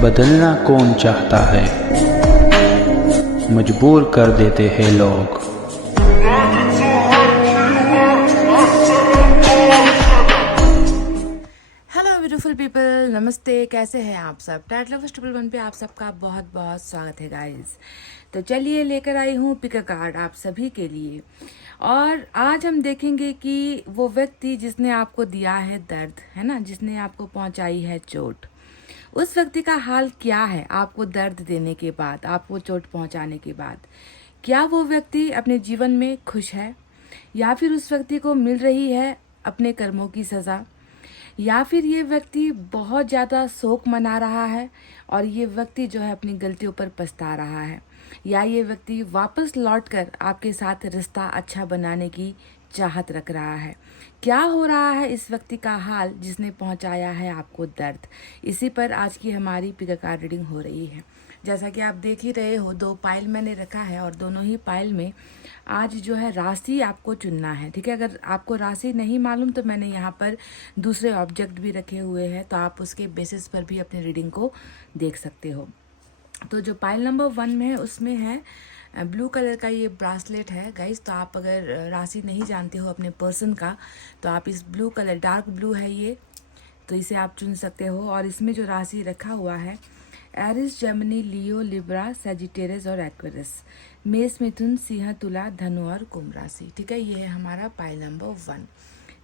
बदलना कौन चाहता है, मजबूर कर देते हैं लोग। हेलो ब्यूटीफुल पीपल, नमस्ते। कैसे हैं आप सब? टैट लवर्स ट्रिपल वन पे आप सबका बहुत बहुत स्वागत है गाइस। तो चलिए लेकर आई हूँ पिक अ कार्ड आप सभी के लिए। और आज हम देखेंगे कि वो व्यक्ति जिसने आपको दिया है दर्द, है ना, जिसने आपको पहुंचाई है चोट, उस व्यक्ति का हाल क्या है आपको दर्द देने के बाद, आपको चोट पहुंचाने के बाद। क्या वो व्यक्ति अपने जीवन में खुश है, या फिर उस व्यक्ति को मिल रही है अपने कर्मों की सज़ा, या फिर ये व्यक्ति बहुत ज़्यादा शोक मना रहा है और ये व्यक्ति जो है अपनी गलतियों पर पछता रहा है, या ये व्यक्ति वापस लौटकर आपके साथ रिश्ता अच्छा बनाने की चाहत रख रहा है। क्या हो रहा है इस व्यक्ति का हाल जिसने पहुंचाया है आपको दर्द, इसी पर आज की हमारी पिक अ कार्ड रीडिंग हो रही है। जैसा कि आप देख ही रहे हो, 2 पाइल मैंने रखा है और दोनों ही पाइल में आज जो है राशि आपको चुनना है। ठीक है, अगर आपको राशि नहीं मालूम तो मैंने यहाँ पर दूसरे ऑब्जेक्ट भी रखे हुए हैं, तो आप उसके बेसिस पर भी अपनी रीडिंग को देख सकते हो। तो जो पाइल नंबर 1 में है उसमें है ब्लू कलर का ये ब्रासलेट है गाइस। तो आप अगर राशि नहीं जानते हो अपने पर्सन का, तो आप इस ब्लू कलर, डार्क ब्लू है ये, तो इसे आप चुन सकते हो। और इसमें जो राशि रखा हुआ है एरिस, जेमिनी, लियो, लिब्रा, सजिटेरियस और एक्वेरियस, मेष, मिथुन, सिंह, तुला, धनु और कुंभ राशि। ठीक है, ये है हमारा पाइल नंबर 1।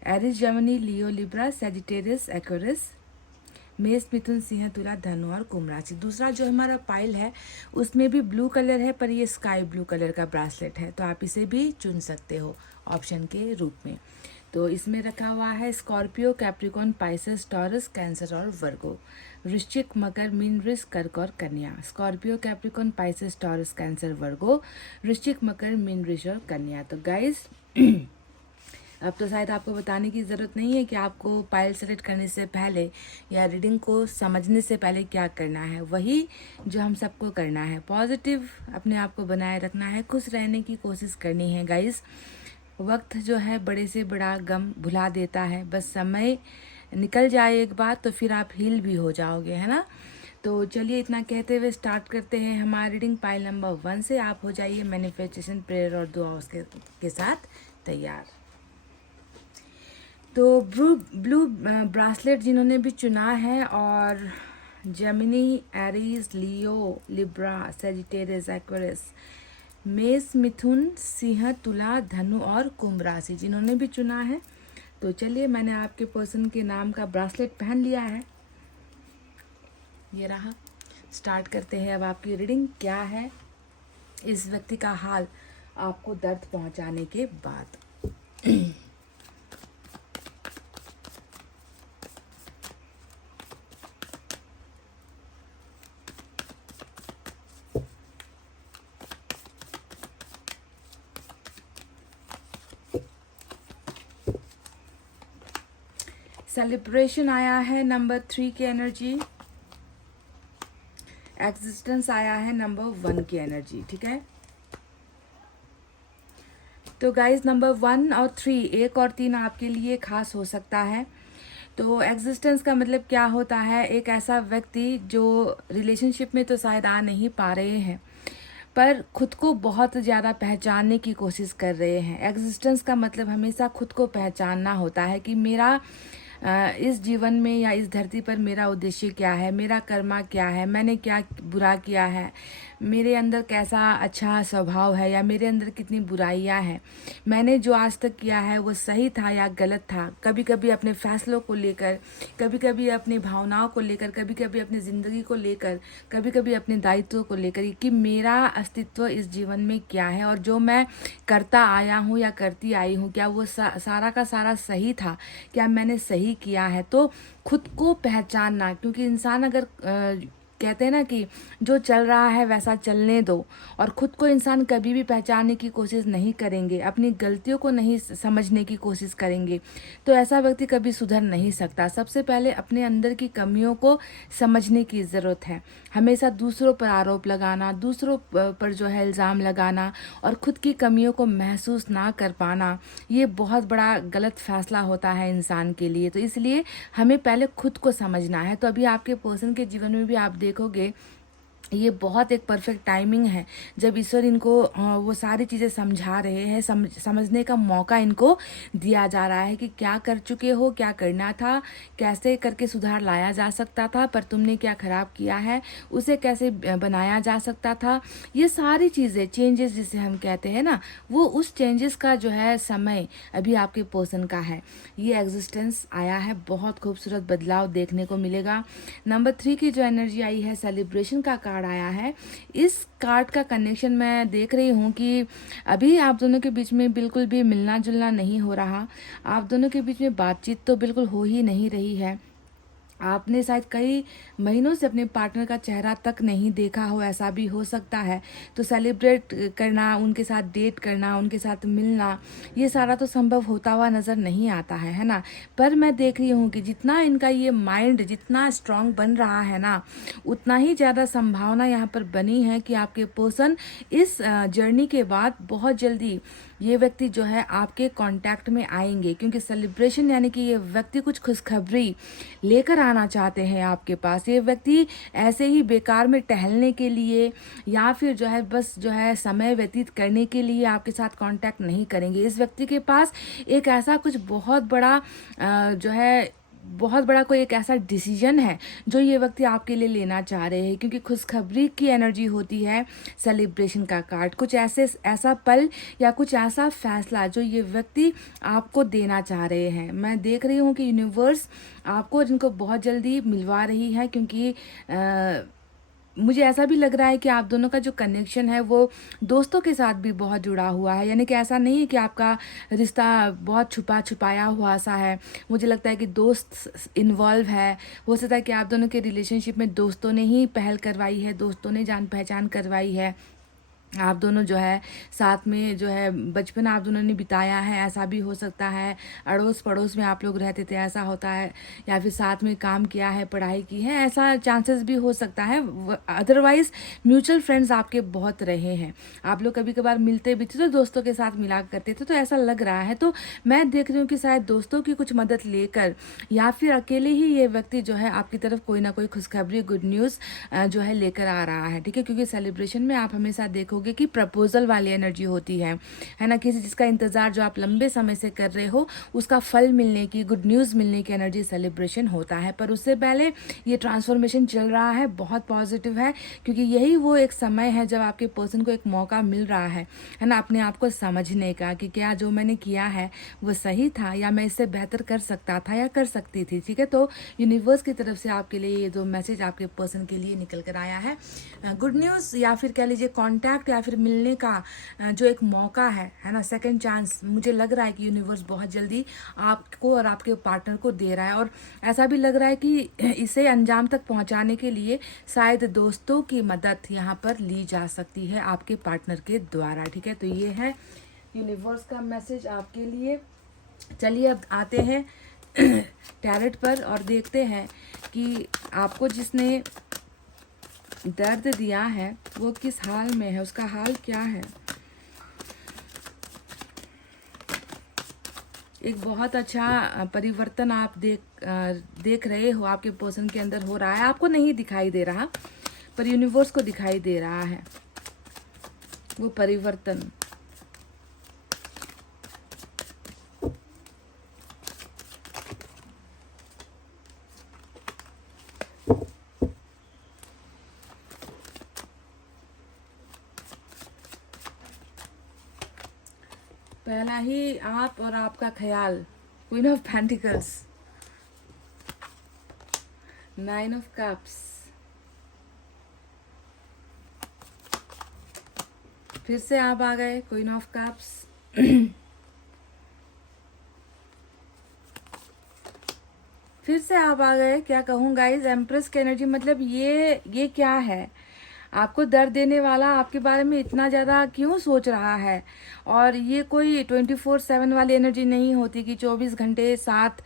एरिस, जेमिनी, लियो, लिब्रा, सजिटेरियस, एक्वेरियस, मेष, मिथुन, सिंह, तुला, धनु और कुंभ राशि। दूसरा जो हमारा पाइल है उसमें भी ब्लू कलर है, पर ये स्काई ब्लू कलर का ब्रासलेट है, तो आप इसे भी चुन सकते हो ऑप्शन के रूप में। तो इसमें रखा हुआ है Scorpio, Capricorn, Pisces, Taurus, Cancer और वर्गो, वृश्चिक, मकर, मीन, वृष, कर्क और कन्या। Scorpio, Capricorn, Pisces, Taurus, Cancer, Virgo, वृश्चिक, मकर, मीन, वृष और कन्या। तो गाइस अब तो शायद आपको बताने की ज़रूरत नहीं है कि आपको पाइल सेलेक्ट करने से पहले या रीडिंग को समझने से पहले क्या करना है। वही जो हम सबको करना है, पॉजिटिव अपने आप को बनाए रखना है, खुश रहने की कोशिश करनी है गाइस। वक्त जो है बड़े से बड़ा गम भुला देता है, बस समय निकल जाए एक बार तो फिर आप हील भी हो जाओगे, है ना। तो चलिए इतना कहते हुए स्टार्ट करते हैं हमारी रीडिंग पाइल नंबर 1 से। आप हो जाइए मैनिफेस्टेशन, प्रेयर और दुआओं के साथ तैयार। तो ब्लू ब्रासलेट जिन्होंने भी चुना है, और जेमिनी, एरीज, लियो, लिब्रा, सेजिटेरियस, एक्वेरियस, मेष, मिथुन, सिंह, तुला, धनु और कुंभ राशि जिन्होंने भी चुना है, तो चलिए मैंने आपके पर्सन के नाम का ब्रासलेट पहन लिया है, ये रहा। स्टार्ट करते हैं अब आपकी रीडिंग। क्या है इस व्यक्ति का हाल आपको दर्द पहुंचाने के बाद। सेलिब्रेशन आया है नंबर 3 की एनर्जी, एग्जिस्टेंस आया है नंबर 1 की एनर्जी। ठीक है, तो गाइस नंबर 1 और 3, 1 और 3 आपके लिए खास हो सकता है। तो एग्जिस्टेंस का मतलब क्या होता है, एक ऐसा व्यक्ति जो रिलेशनशिप में तो शायद आ नहीं पा रहे हैं, पर खुद को बहुत ज़्यादा पहचानने की कोशिश कर रहे हैं। एग्जिस्टेंस का मतलब हमेशा खुद को पहचानना होता है कि मेरा इस जीवन में या इस धरती पर मेरा उद्देश्य क्या है, मेरा कर्मा क्या है, मैंने क्या बुरा किया है, मेरे अंदर कैसा अच्छा स्वभाव है या मेरे अंदर कितनी बुराइयां हैं, मैंने जो आज तक किया है वो सही था या गलत था। कभी कभी अपने फैसलों को लेकर, कभी कभी अपनी भावनाओं को लेकर, कभी कभी अपनी ज़िंदगी को लेकर, कभी कभी अपने दायित्वों को लेकर कि मेरा अस्तित्व इस जीवन में क्या है, और जो मैं करता आया हूँ या करती आई हूँ क्या वो सारा का सारा सही था, क्या मैंने सही किया है। तो खुद को पहचानना, क्योंकि इंसान अगर कहते हैं ना कि जो चल रहा है वैसा चलने दो, और ख़ुद को इंसान कभी भी पहचानने की कोशिश नहीं करेंगे, अपनी गलतियों को नहीं समझने की कोशिश करेंगे, तो ऐसा व्यक्ति कभी सुधर नहीं सकता। सबसे पहले अपने अंदर की कमियों को समझने की ज़रूरत है। हमेशा दूसरों पर आरोप लगाना, दूसरों पर जो है इल्ज़ाम लगाना और ख़ुद की कमियों को महसूस ना कर पाना, ये बहुत बड़ा गलत फैसला होता है इंसान के लिए। तो इसलिए हमें पहले खुद को समझना है। तो अभी आपके पर्सन के जीवन में भी आप देखोगे ये बहुत एक परफेक्ट टाइमिंग है जब ईश्वर इनको वो सारी चीज़ें समझा रहे हैं, समझने का मौका इनको दिया जा रहा है कि क्या कर चुके हो, क्या करना था, कैसे करके सुधार लाया जा सकता था, पर तुमने क्या खराब किया है, उसे कैसे बनाया जा सकता था। ये सारी चीज़ें चेंजेस जिसे हम कहते हैं ना, वो उस चेंजेस का जो है समय अभी आपके पर्सन का है। ये एग्जिस्टेंस आया है, बहुत खूबसूरत बदलाव देखने को मिलेगा। नंबर 3 की जो एनर्जी आई है, सेलिब्रेशन का कार्ड आया है। इस कार्ड का कनेक्शन मैं देख रही हूँ कि अभी आप दोनों के बीच में बिल्कुल भी मिलना जुलना नहीं हो रहा, आप दोनों के बीच में बातचीत तो बिल्कुल हो ही नहीं रही है। आपने शायद कई महीनों से अपने पार्टनर का चेहरा तक नहीं देखा हो, ऐसा भी हो सकता है। तो सेलिब्रेट करना, उनके साथ डेट करना, उनके साथ मिलना, ये सारा तो संभव होता हुआ नज़र नहीं आता है ना। पर मैं देख रही हूँ कि जितना इनका ये माइंड जितना स्ट्रांग बन रहा है ना, उतना ही ज़्यादा संभावना यहाँ पर बनी है कि आपके पर्सन इस जर्नी के बाद बहुत जल्दी ये व्यक्ति जो है आपके कांटेक्ट में आएंगे, क्योंकि सेलिब्रेशन यानी कि ये व्यक्ति कुछ खुशखबरी लेकर आना चाहते हैं आपके पास। ये व्यक्ति ऐसे ही बेकार में टहलने के लिए या फिर जो है बस जो है समय व्यतीत करने के लिए आपके साथ कांटेक्ट नहीं करेंगे। इस व्यक्ति के पास एक ऐसा कुछ बहुत बड़ा जो है बहुत बड़ा कोई एक ऐसा डिसीजन है जो ये व्यक्ति आपके लिए लेना चाह रहे हैं, क्योंकि खुशखबरी की एनर्जी होती है सेलिब्रेशन का कार्ड। कुछ ऐसा पल या कुछ ऐसा फैसला जो ये व्यक्ति आपको देना चाह रहे हैं। मैं देख रही हूँ कि यूनिवर्स आपको जिनको बहुत जल्दी मिलवा रही है, क्योंकि मुझे ऐसा भी लग रहा है कि आप दोनों का जो कनेक्शन है वो दोस्तों के साथ भी बहुत जुड़ा हुआ है। यानी कि ऐसा नहीं है कि आपका रिश्ता बहुत छुपाया हुआ सा है। मुझे लगता है कि दोस्त इन्वॉल्व है। हो सकता है कि आप दोनों के रिलेशनशिप में दोस्तों ने ही पहल करवाई है, दोस्तों ने जान पहचान करवाई है। आप दोनों जो है साथ में जो है बचपन आप दोनों ने बिताया है, ऐसा भी हो सकता है। अड़ोस पड़ोस में आप लोग रहते थे, ऐसा होता है। या फिर साथ में काम किया है, पढ़ाई की है, ऐसा चांसेस भी हो सकता है। अदरवाइज म्यूचुअल फ्रेंड्स आपके बहुत रहे हैं। आप लोग कभी कभार मिलते भी थे तो दोस्तों के साथ मिला करते थे, तो ऐसा लग रहा है। तो मैं देख रही हूँ कि शायद दोस्तों की कुछ मदद लेकर या फिर अकेले ही ये व्यक्ति जो है आपकी तरफ कोई ना कोई खुशखबरी, गुड न्यूज़ जो है लेकर आ रहा है। ठीक है, क्योंकि सेलिब्रेशन में आप हमेशा देखोगे कि प्रपोजल वाली एनर्जी होती है ना। किसी चीज़ का इंतजार जो आप लंबे समय से कर रहे हो, उसका फल मिलने की, गुड न्यूज़ मिलने की एनर्जी सेलिब्रेशन होता है। पर उससे पहले ये ट्रांसफॉर्मेशन चल रहा है, बहुत पॉजिटिव है, क्योंकि यही वो एक समय है जब आपके पर्सन को एक मौका मिल रहा है ना, अपने आप को समझने का कि क्या जो मैंने किया है वो सही था या मैं इससे बेहतर कर सकता था या कर सकती थी। ठीक है, तो यूनिवर्स की तरफ से आपके लिए ये 2 मैसेज आपके पर्सन के लिए निकल कर आया है। गुड न्यूज़ या फिर कह लीजिए कॉन्टैक्ट या फिर मिलने का जो एक मौका है ना, सेकंड चांस, मुझे लग रहा है कि यूनिवर्स बहुत जल्दी आपको और आपके पार्टनर को दे रहा है। और ऐसा भी लग रहा है कि इसे अंजाम तक पहुंचाने के लिए शायद दोस्तों की मदद यहाँ पर ली जा सकती है आपके पार्टनर के द्वारा। ठीक है, तो ये है यूनिवर्स का मैसेज आपके लिए। चलिए अब आते हैं टैरेट पर और देखते हैं कि आपको जिसने दर्द दिया है वो किस हाल में है, उसका हाल क्या है। एक बहुत अच्छा परिवर्तन आप देख रहे हो, आपके पर्सन के अंदर हो रहा है। आपको नहीं दिखाई दे रहा, पर यूनिवर्स को दिखाई दे रहा है वो परिवर्तन। पहला ही आप और आपका ख्याल, queen of pentacles, 9 of cups, फिर से आप आ गए क्वीन ऑफ कप्स, फिर से आप आ गए। क्या कहूँ गाइज, एम्प्रेस की एनर्जी। मतलब ये क्या है, आपको दर्द देने वाला आपके बारे में इतना ज़्यादा क्यों सोच रहा है। और ये कोई 24/7 वाली एनर्जी नहीं होती कि 24 घंटे 7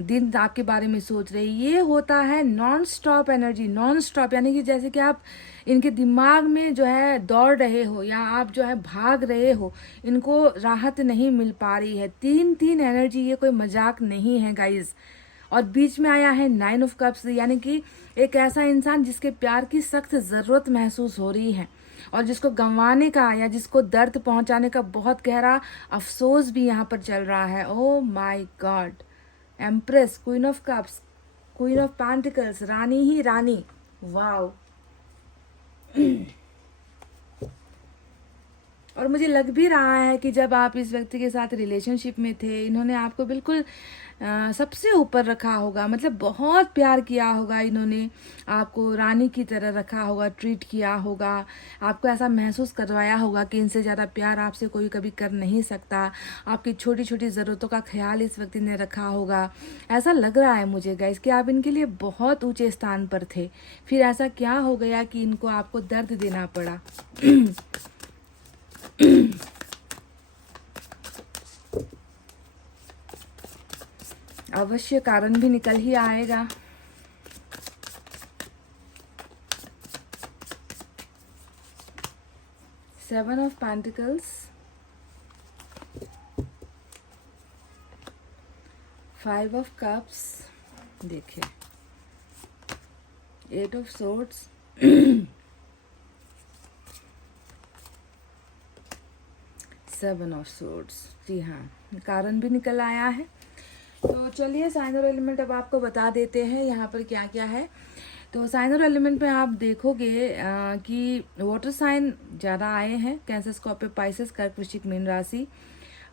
दिन आपके बारे में सोच रहे। ये होता है non stop energy, non stop, यानी कि जैसे कि आप इनके दिमाग में जो है दौड़ रहे हो या आप जो है भाग रहे हो, इनको राहत नहीं मिल पा रही है। 3 एनर्जी, ये कोई मजाक नहीं है गाइज। और बीच में आया है 9 ऑफ कप्स, यानी कि एक ऐसा इंसान जिसके प्यार की सख्त ज़रूरत महसूस हो रही है और जिसको गंवाने का या जिसको दर्द पहुंचाने का बहुत गहरा अफसोस भी यहाँ पर चल रहा है। Oh my God, empress, queen of cups, queen of pentacles, Rani he Rani, wow. और मुझे लग भी रहा है कि जब आप इस व्यक्ति के साथ रिलेशनशिप में थे, इन्होंने आपको बिल्कुल सबसे ऊपर रखा होगा, मतलब बहुत प्यार किया होगा, इन्होंने आपको रानी की तरह रखा होगा, ट्रीट किया होगा, आपको ऐसा महसूस करवाया होगा कि इनसे ज़्यादा प्यार आपसे कोई कभी कर नहीं सकता। आपकी छोटी छोटी ज़रूरतों का ख्याल इस व्यक्ति ने रखा होगा। ऐसा लग रहा है मुझे गाइस कि आप इनके लिए बहुत ऊंचे स्थान पर थे, फिर ऐसा क्या हो गया कि इनको आपको दर्द देना पड़ा। अवश्य कारण भी निकल ही आएगा। Seven of pentacles, 5 of cups, देखिए 8 ऑफ सोर्ड्स, 7 ऑफ सोर्ड्स। जी हाँ, कारण भी निकल आया है। तो चलिए साइन और एलिमेंट अब आपको बता देते हैं यहाँ पर क्या क्या है। तो साइन और एलिमेंट में आप देखोगे कि वाटर साइन ज़्यादा आए हैं, कैंसर, स्कॉर्पियो, पाइसेस, कर्क, वृश्चिक, मीन राशि।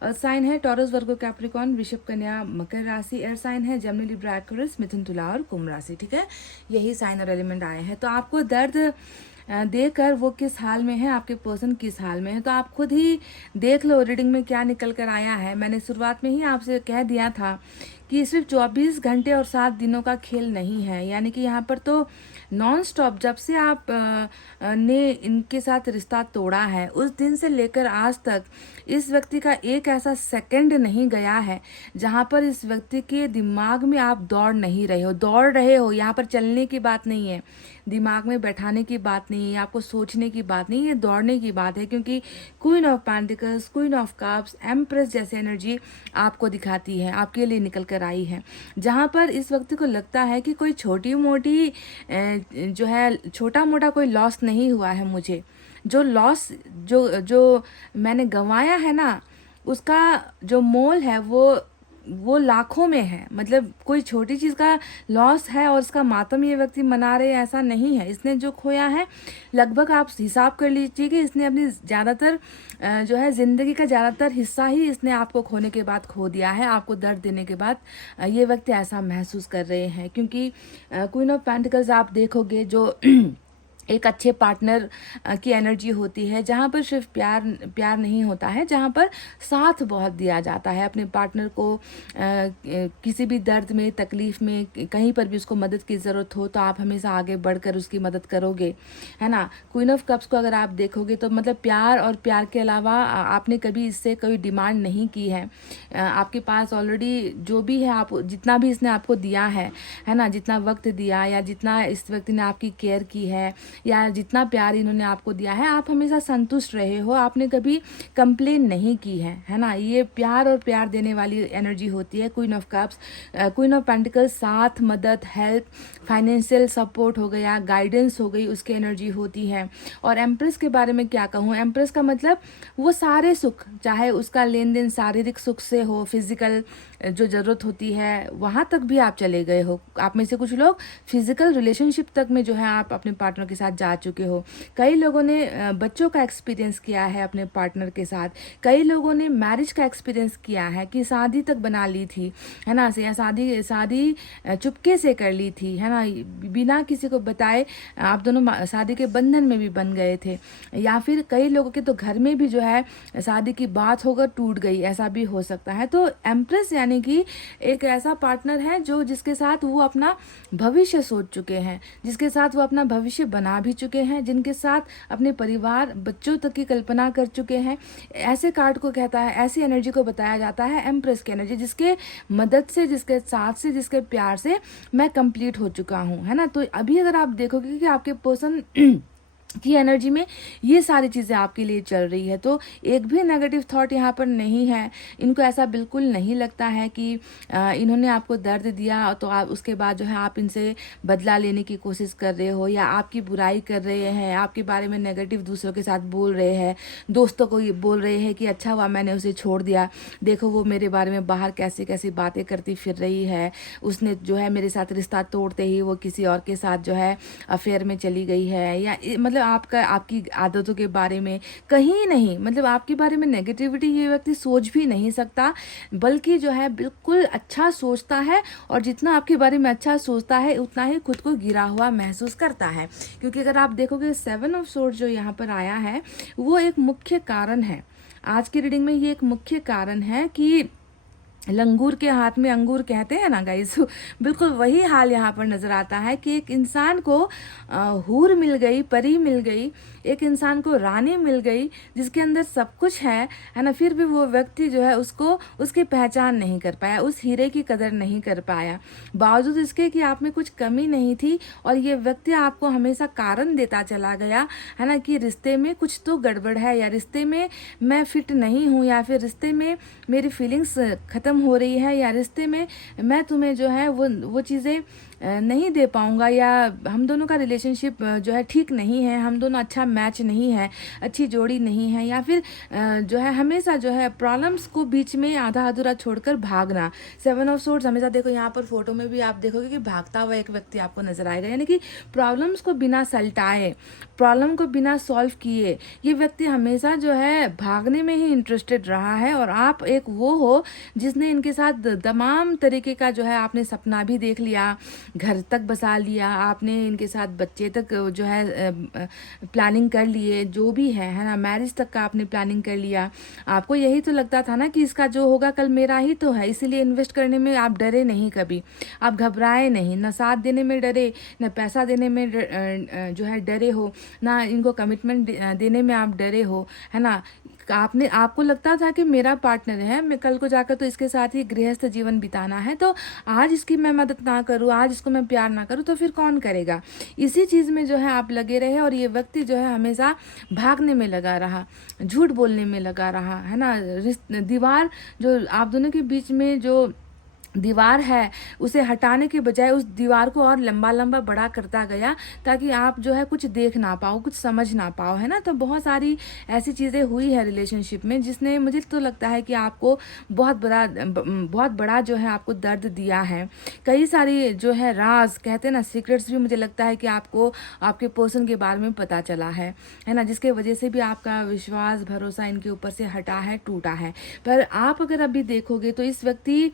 अर्थ साइन है टॉरस, वर्गो, कैप्रिकॉर्न, वृषभ, कन्या, मकर राशि। एयर साइन है जेमिनी, लिब्रा, एक्वेरियस, मिथुन, तुला और कुंभ राशि। ठीक है, यही साइन और एलिमेंट आए हैं। तो आपको दर्द देकर वो किस हाल में है, आपके पर्सन किस हाल में है, तो आप खुद ही देख लो रीडिंग में क्या निकल कर आया है। मैंने शुरुआत में ही आपसे कह दिया था कि सिर्फ 24 घंटे और 7 दिनों का खेल नहीं है, यानी कि यहाँ पर तो नॉन स्टॉप, जब से आप ने इनके साथ रिश्ता तोड़ा है उस दिन से लेकर आज तक इस व्यक्ति का एक ऐसा सेकंड नहीं गया है जहाँ पर इस व्यक्ति के दिमाग में आप दौड़ नहीं रहे हो। दौड़ रहे हो, यहाँ पर चलने की बात नहीं है, दिमाग में बैठाने की बात नहीं है, आपको सोचने की बात नहीं है, दौड़ने की बात है। क्योंकि queen of pentacles, queen of cups, empress जैसे एनर्जी आपको दिखाती है, आपके लिए निकल कर आई है, जहाँ पर इस व्यक्ति को लगता है कि कोई छोटी मोटी जो है, छोटा मोटा कोई लॉस नहीं हुआ है मुझे। जो लॉस जो मैंने गंवाया है ना, उसका जो मोल है वो लाखों में है। मतलब कोई छोटी चीज़ का लॉस है और उसका मातम ये व्यक्ति मना रहे, ऐसा नहीं है। इसने जो खोया है, लगभग आप हिसाब कर लीजिए कि इसने अपनी ज़्यादातर जो है ज़िंदगी का ज़्यादातर हिस्सा ही इसने आपको खोने के बाद खो दिया है। आपको दर्द देने के बाद ये व्यक्ति ऐसा महसूस कर रहे हैं। क्योंकि क्वीन ऑफ पेंटिकल्स आप देखोगे जो एक अच्छे पार्टनर की एनर्जी होती है, जहाँ पर सिर्फ प्यार नहीं होता है, जहाँ पर साथ बहुत दिया जाता है अपने पार्टनर को। किसी भी दर्द में, तकलीफ में, कहीं पर भी उसको मदद की ज़रूरत हो तो आप हमेशा आगे बढ़कर उसकी मदद करोगे, है ना। क्वीन ऑफ कप्स को अगर आप देखोगे तो मतलब प्यार और प्यार के अलावा आपने कभी इससे कोई डिमांड नहीं की है। आपके पास ऑलरेडी जो भी है, आप जितना भी इसने आपको दिया है ना, जितना वक्त दिया या जितना इस व्यक्ति ने आपकी केयर की है या जितना प्यार इन्होंने आपको दिया है, आप हमेशा संतुष्ट रहे हो, आपने कभी कंप्लेन नहीं की है ना। ये प्यार और प्यार देने वाली एनर्जी होती है queen of cups. Queen of pentacles साथ, मदद, हेल्प, फाइनेंशियल सपोर्ट हो गया, गाइडेंस हो गई, उसकी एनर्जी होती है। और एम्प्रेस के बारे में क्या कहूँ, एम्प्रेस का मतलब वो सारे सुख, चाहे उसका लेन देन शारीरिक सुख से हो, फिजिकल जो ज़रूरत होती है वहाँ तक भी आप चले गए हो। आप में से कुछ लोग फिजिकल रिलेशनशिप तक में जो है आप अपने पार्टनर के साथ जा चुके हो। कई लोगों ने बच्चों का एक्सपीरियंस किया है अपने पार्टनर के साथ। कई लोगों ने मैरिज का एक्सपीरियंस किया है कि शादी तक बना ली थी, है ना, या शादी चुपके से कर ली थी, है ना, बिना किसी को बताए आप दोनों शादी के बंधन में भी बन गए थे। या फिर कई लोगों के तो घर में भी जो है शादी की बात होकर टूट गई, ऐसा भी हो सकता है। तो एम्प्रेस यानी कि एक ऐसा पार्टनर है जो जिसके साथ वो अपना भविष्य सोच चुके हैं, जिसके साथ वो अपना भविष्य बना भी चुके हैं, जिनके साथ अपने परिवार, बच्चों तक की कल्पना कर चुके हैं। ऐसे कार्ड को कहता है, ऐसी एनर्जी को बताया जाता है एम्प्रेस की एनर्जी, जिसके मदद से, जिसके साथ से, जिसके प्यार से मैं कंप्लीट हो चुका हूँ, है ना। तो अभी अगर आप देखोगे कि आपके पर्सन की एनर्जी में ये सारी चीज़ें आपके लिए चल रही है। तो एक भी नेगेटिव थॉट यहाँ पर नहीं है। इनको ऐसा बिल्कुल नहीं लगता है कि इन्होंने आपको दर्द दिया तो आप उसके बाद जो है आप इनसे बदला लेने की कोशिश कर रहे हो, या आपकी बुराई कर रहे हैं, आपके बारे में नेगेटिव दूसरों के साथ बोल रहे हैं, दोस्तों को ये बोल रहे हैं कि अच्छा हुआ मैंने उसे छोड़ दिया, देखो वो मेरे बारे में बाहर कैसी कैसी बातें करती फिर रही है, उसने जो है मेरे साथ रिश्ता तोड़ते ही वो किसी और के साथ जो है अफेयर में चली गई है, या मतलब आपका आपकी आदतों के बारे में कहीं नहीं, मतलब आपके बारे में नेगेटिविटी ये व्यक्ति सोच भी नहीं सकता, बल्कि जो है बिल्कुल अच्छा सोचता है, और जितना आपके बारे में अच्छा सोचता है उतना ही खुद को गिरा हुआ महसूस करता है। क्योंकि अगर आप देखोगे 7 ऑफ सोर्ड जो यहाँ पर आया है वो एक मुख्य कारण है आज की रीडिंग में। ये एक मुख्य कारण है कि लंगूर के हाथ में अंगूर कहते हैं ना गाइस, बिल्कुल वही हाल यहाँ पर नजर आता है कि एक इंसान को हूर मिल गई, परी मिल गई, एक इंसान को रानी मिल गई जिसके अंदर सब कुछ है ना, फिर भी वो व्यक्ति जो है उसको उसकी पहचान नहीं कर पाया, उस हीरे की कदर नहीं कर पाया, बावजूद इसके कि आप में कुछ कमी नहीं थी। और ये व्यक्ति आपको हमेशा कारण देता चला गया है ना कि रिश्ते में कुछ तो गड़बड़ है, या रिश्ते में मैं फिट नहीं हूँ, या फिर रिश्ते में मेरी फीलिंग्स ख़त्म हो रही है, या रिश्ते में मैं तुम्हें जो है वो चीज़ें नहीं दे पाऊंगा, या हम दोनों का रिलेशनशिप जो है ठीक नहीं है, हम दोनों अच्छा मैच नहीं है, अच्छी जोड़ी नहीं है, या फिर जो है हमेशा जो है प्रॉब्लम्स को बीच में आधा अधूरा छोड़कर भागना। 7 ऑफ सोर्ड्स हमेशा देखो यहाँ पर फोटो में भी आप देखोगे कि भागता हुआ एक व्यक्ति आपको नजर आएगा, यानी कि प्रॉब्लम्स को बिना सलटाए, प्रॉब्लम को बिना सॉल्व किए ये व्यक्ति हमेशा जो है भागने में ही इंटरेस्टेड रहा है। और आप एक वो हो जिसने इनके साथ तमाम तरीके का जो है आपने सपना भी देख लिया, घर तक बसा लिया, आपने इनके साथ बच्चे तक जो है प्लानिंग कर लिए, जो भी है ना, मैरिज तक का आपने प्लानिंग कर लिया। आपको यही तो लगता था ना कि इसका जो होगा कल मेरा ही तो है, इसीलिए इन्वेस्ट करने में आप डरे नहीं, कभी आप घबराए नहीं, ना साथ देने में डरे, ना पैसा देने में जो है डरे हो, ना इनको कमिटमेंट देने में आप डरे हो, है ना। आपको लगता था कि मेरा पार्टनर है, मैं कल को जाकर तो इसके साथ ही गृहस्थ जीवन बिताना है, तो आज इसकी मैं मदद ना करूँ, आज इसको मैं प्यार ना करूँ तो फिर कौन करेगा। इसी चीज़ में जो है आप लगे रहे, और ये व्यक्ति जो है हमेशा भागने में लगा रहा, झूठ बोलने में लगा रहा, है ना। दीवार जो आप दोनों के बीच में जो दीवार है उसे हटाने के बजाय उस दीवार को और लंबा लंबा बड़ा करता गया, ताकि आप जो है कुछ देख ना पाओ, कुछ समझ ना पाओ, है ना। तो बहुत सारी ऐसी चीज़ें हुई है रिलेशनशिप में जिसने मुझे तो लगता है कि आपको बहुत बड़ा जो है आपको दर्द दिया है। कई सारी जो है राज कहते हैं ना, सीक्रेट्स भी मुझे लगता है कि आपको आपके पर्सन के बारे में पता चला है ना, जिसके वजह से भी आपका विश्वास भरोसा इनके ऊपर से हटा है, टूटा है। पर आप अगर अभी देखोगे तो इस व्यक्ति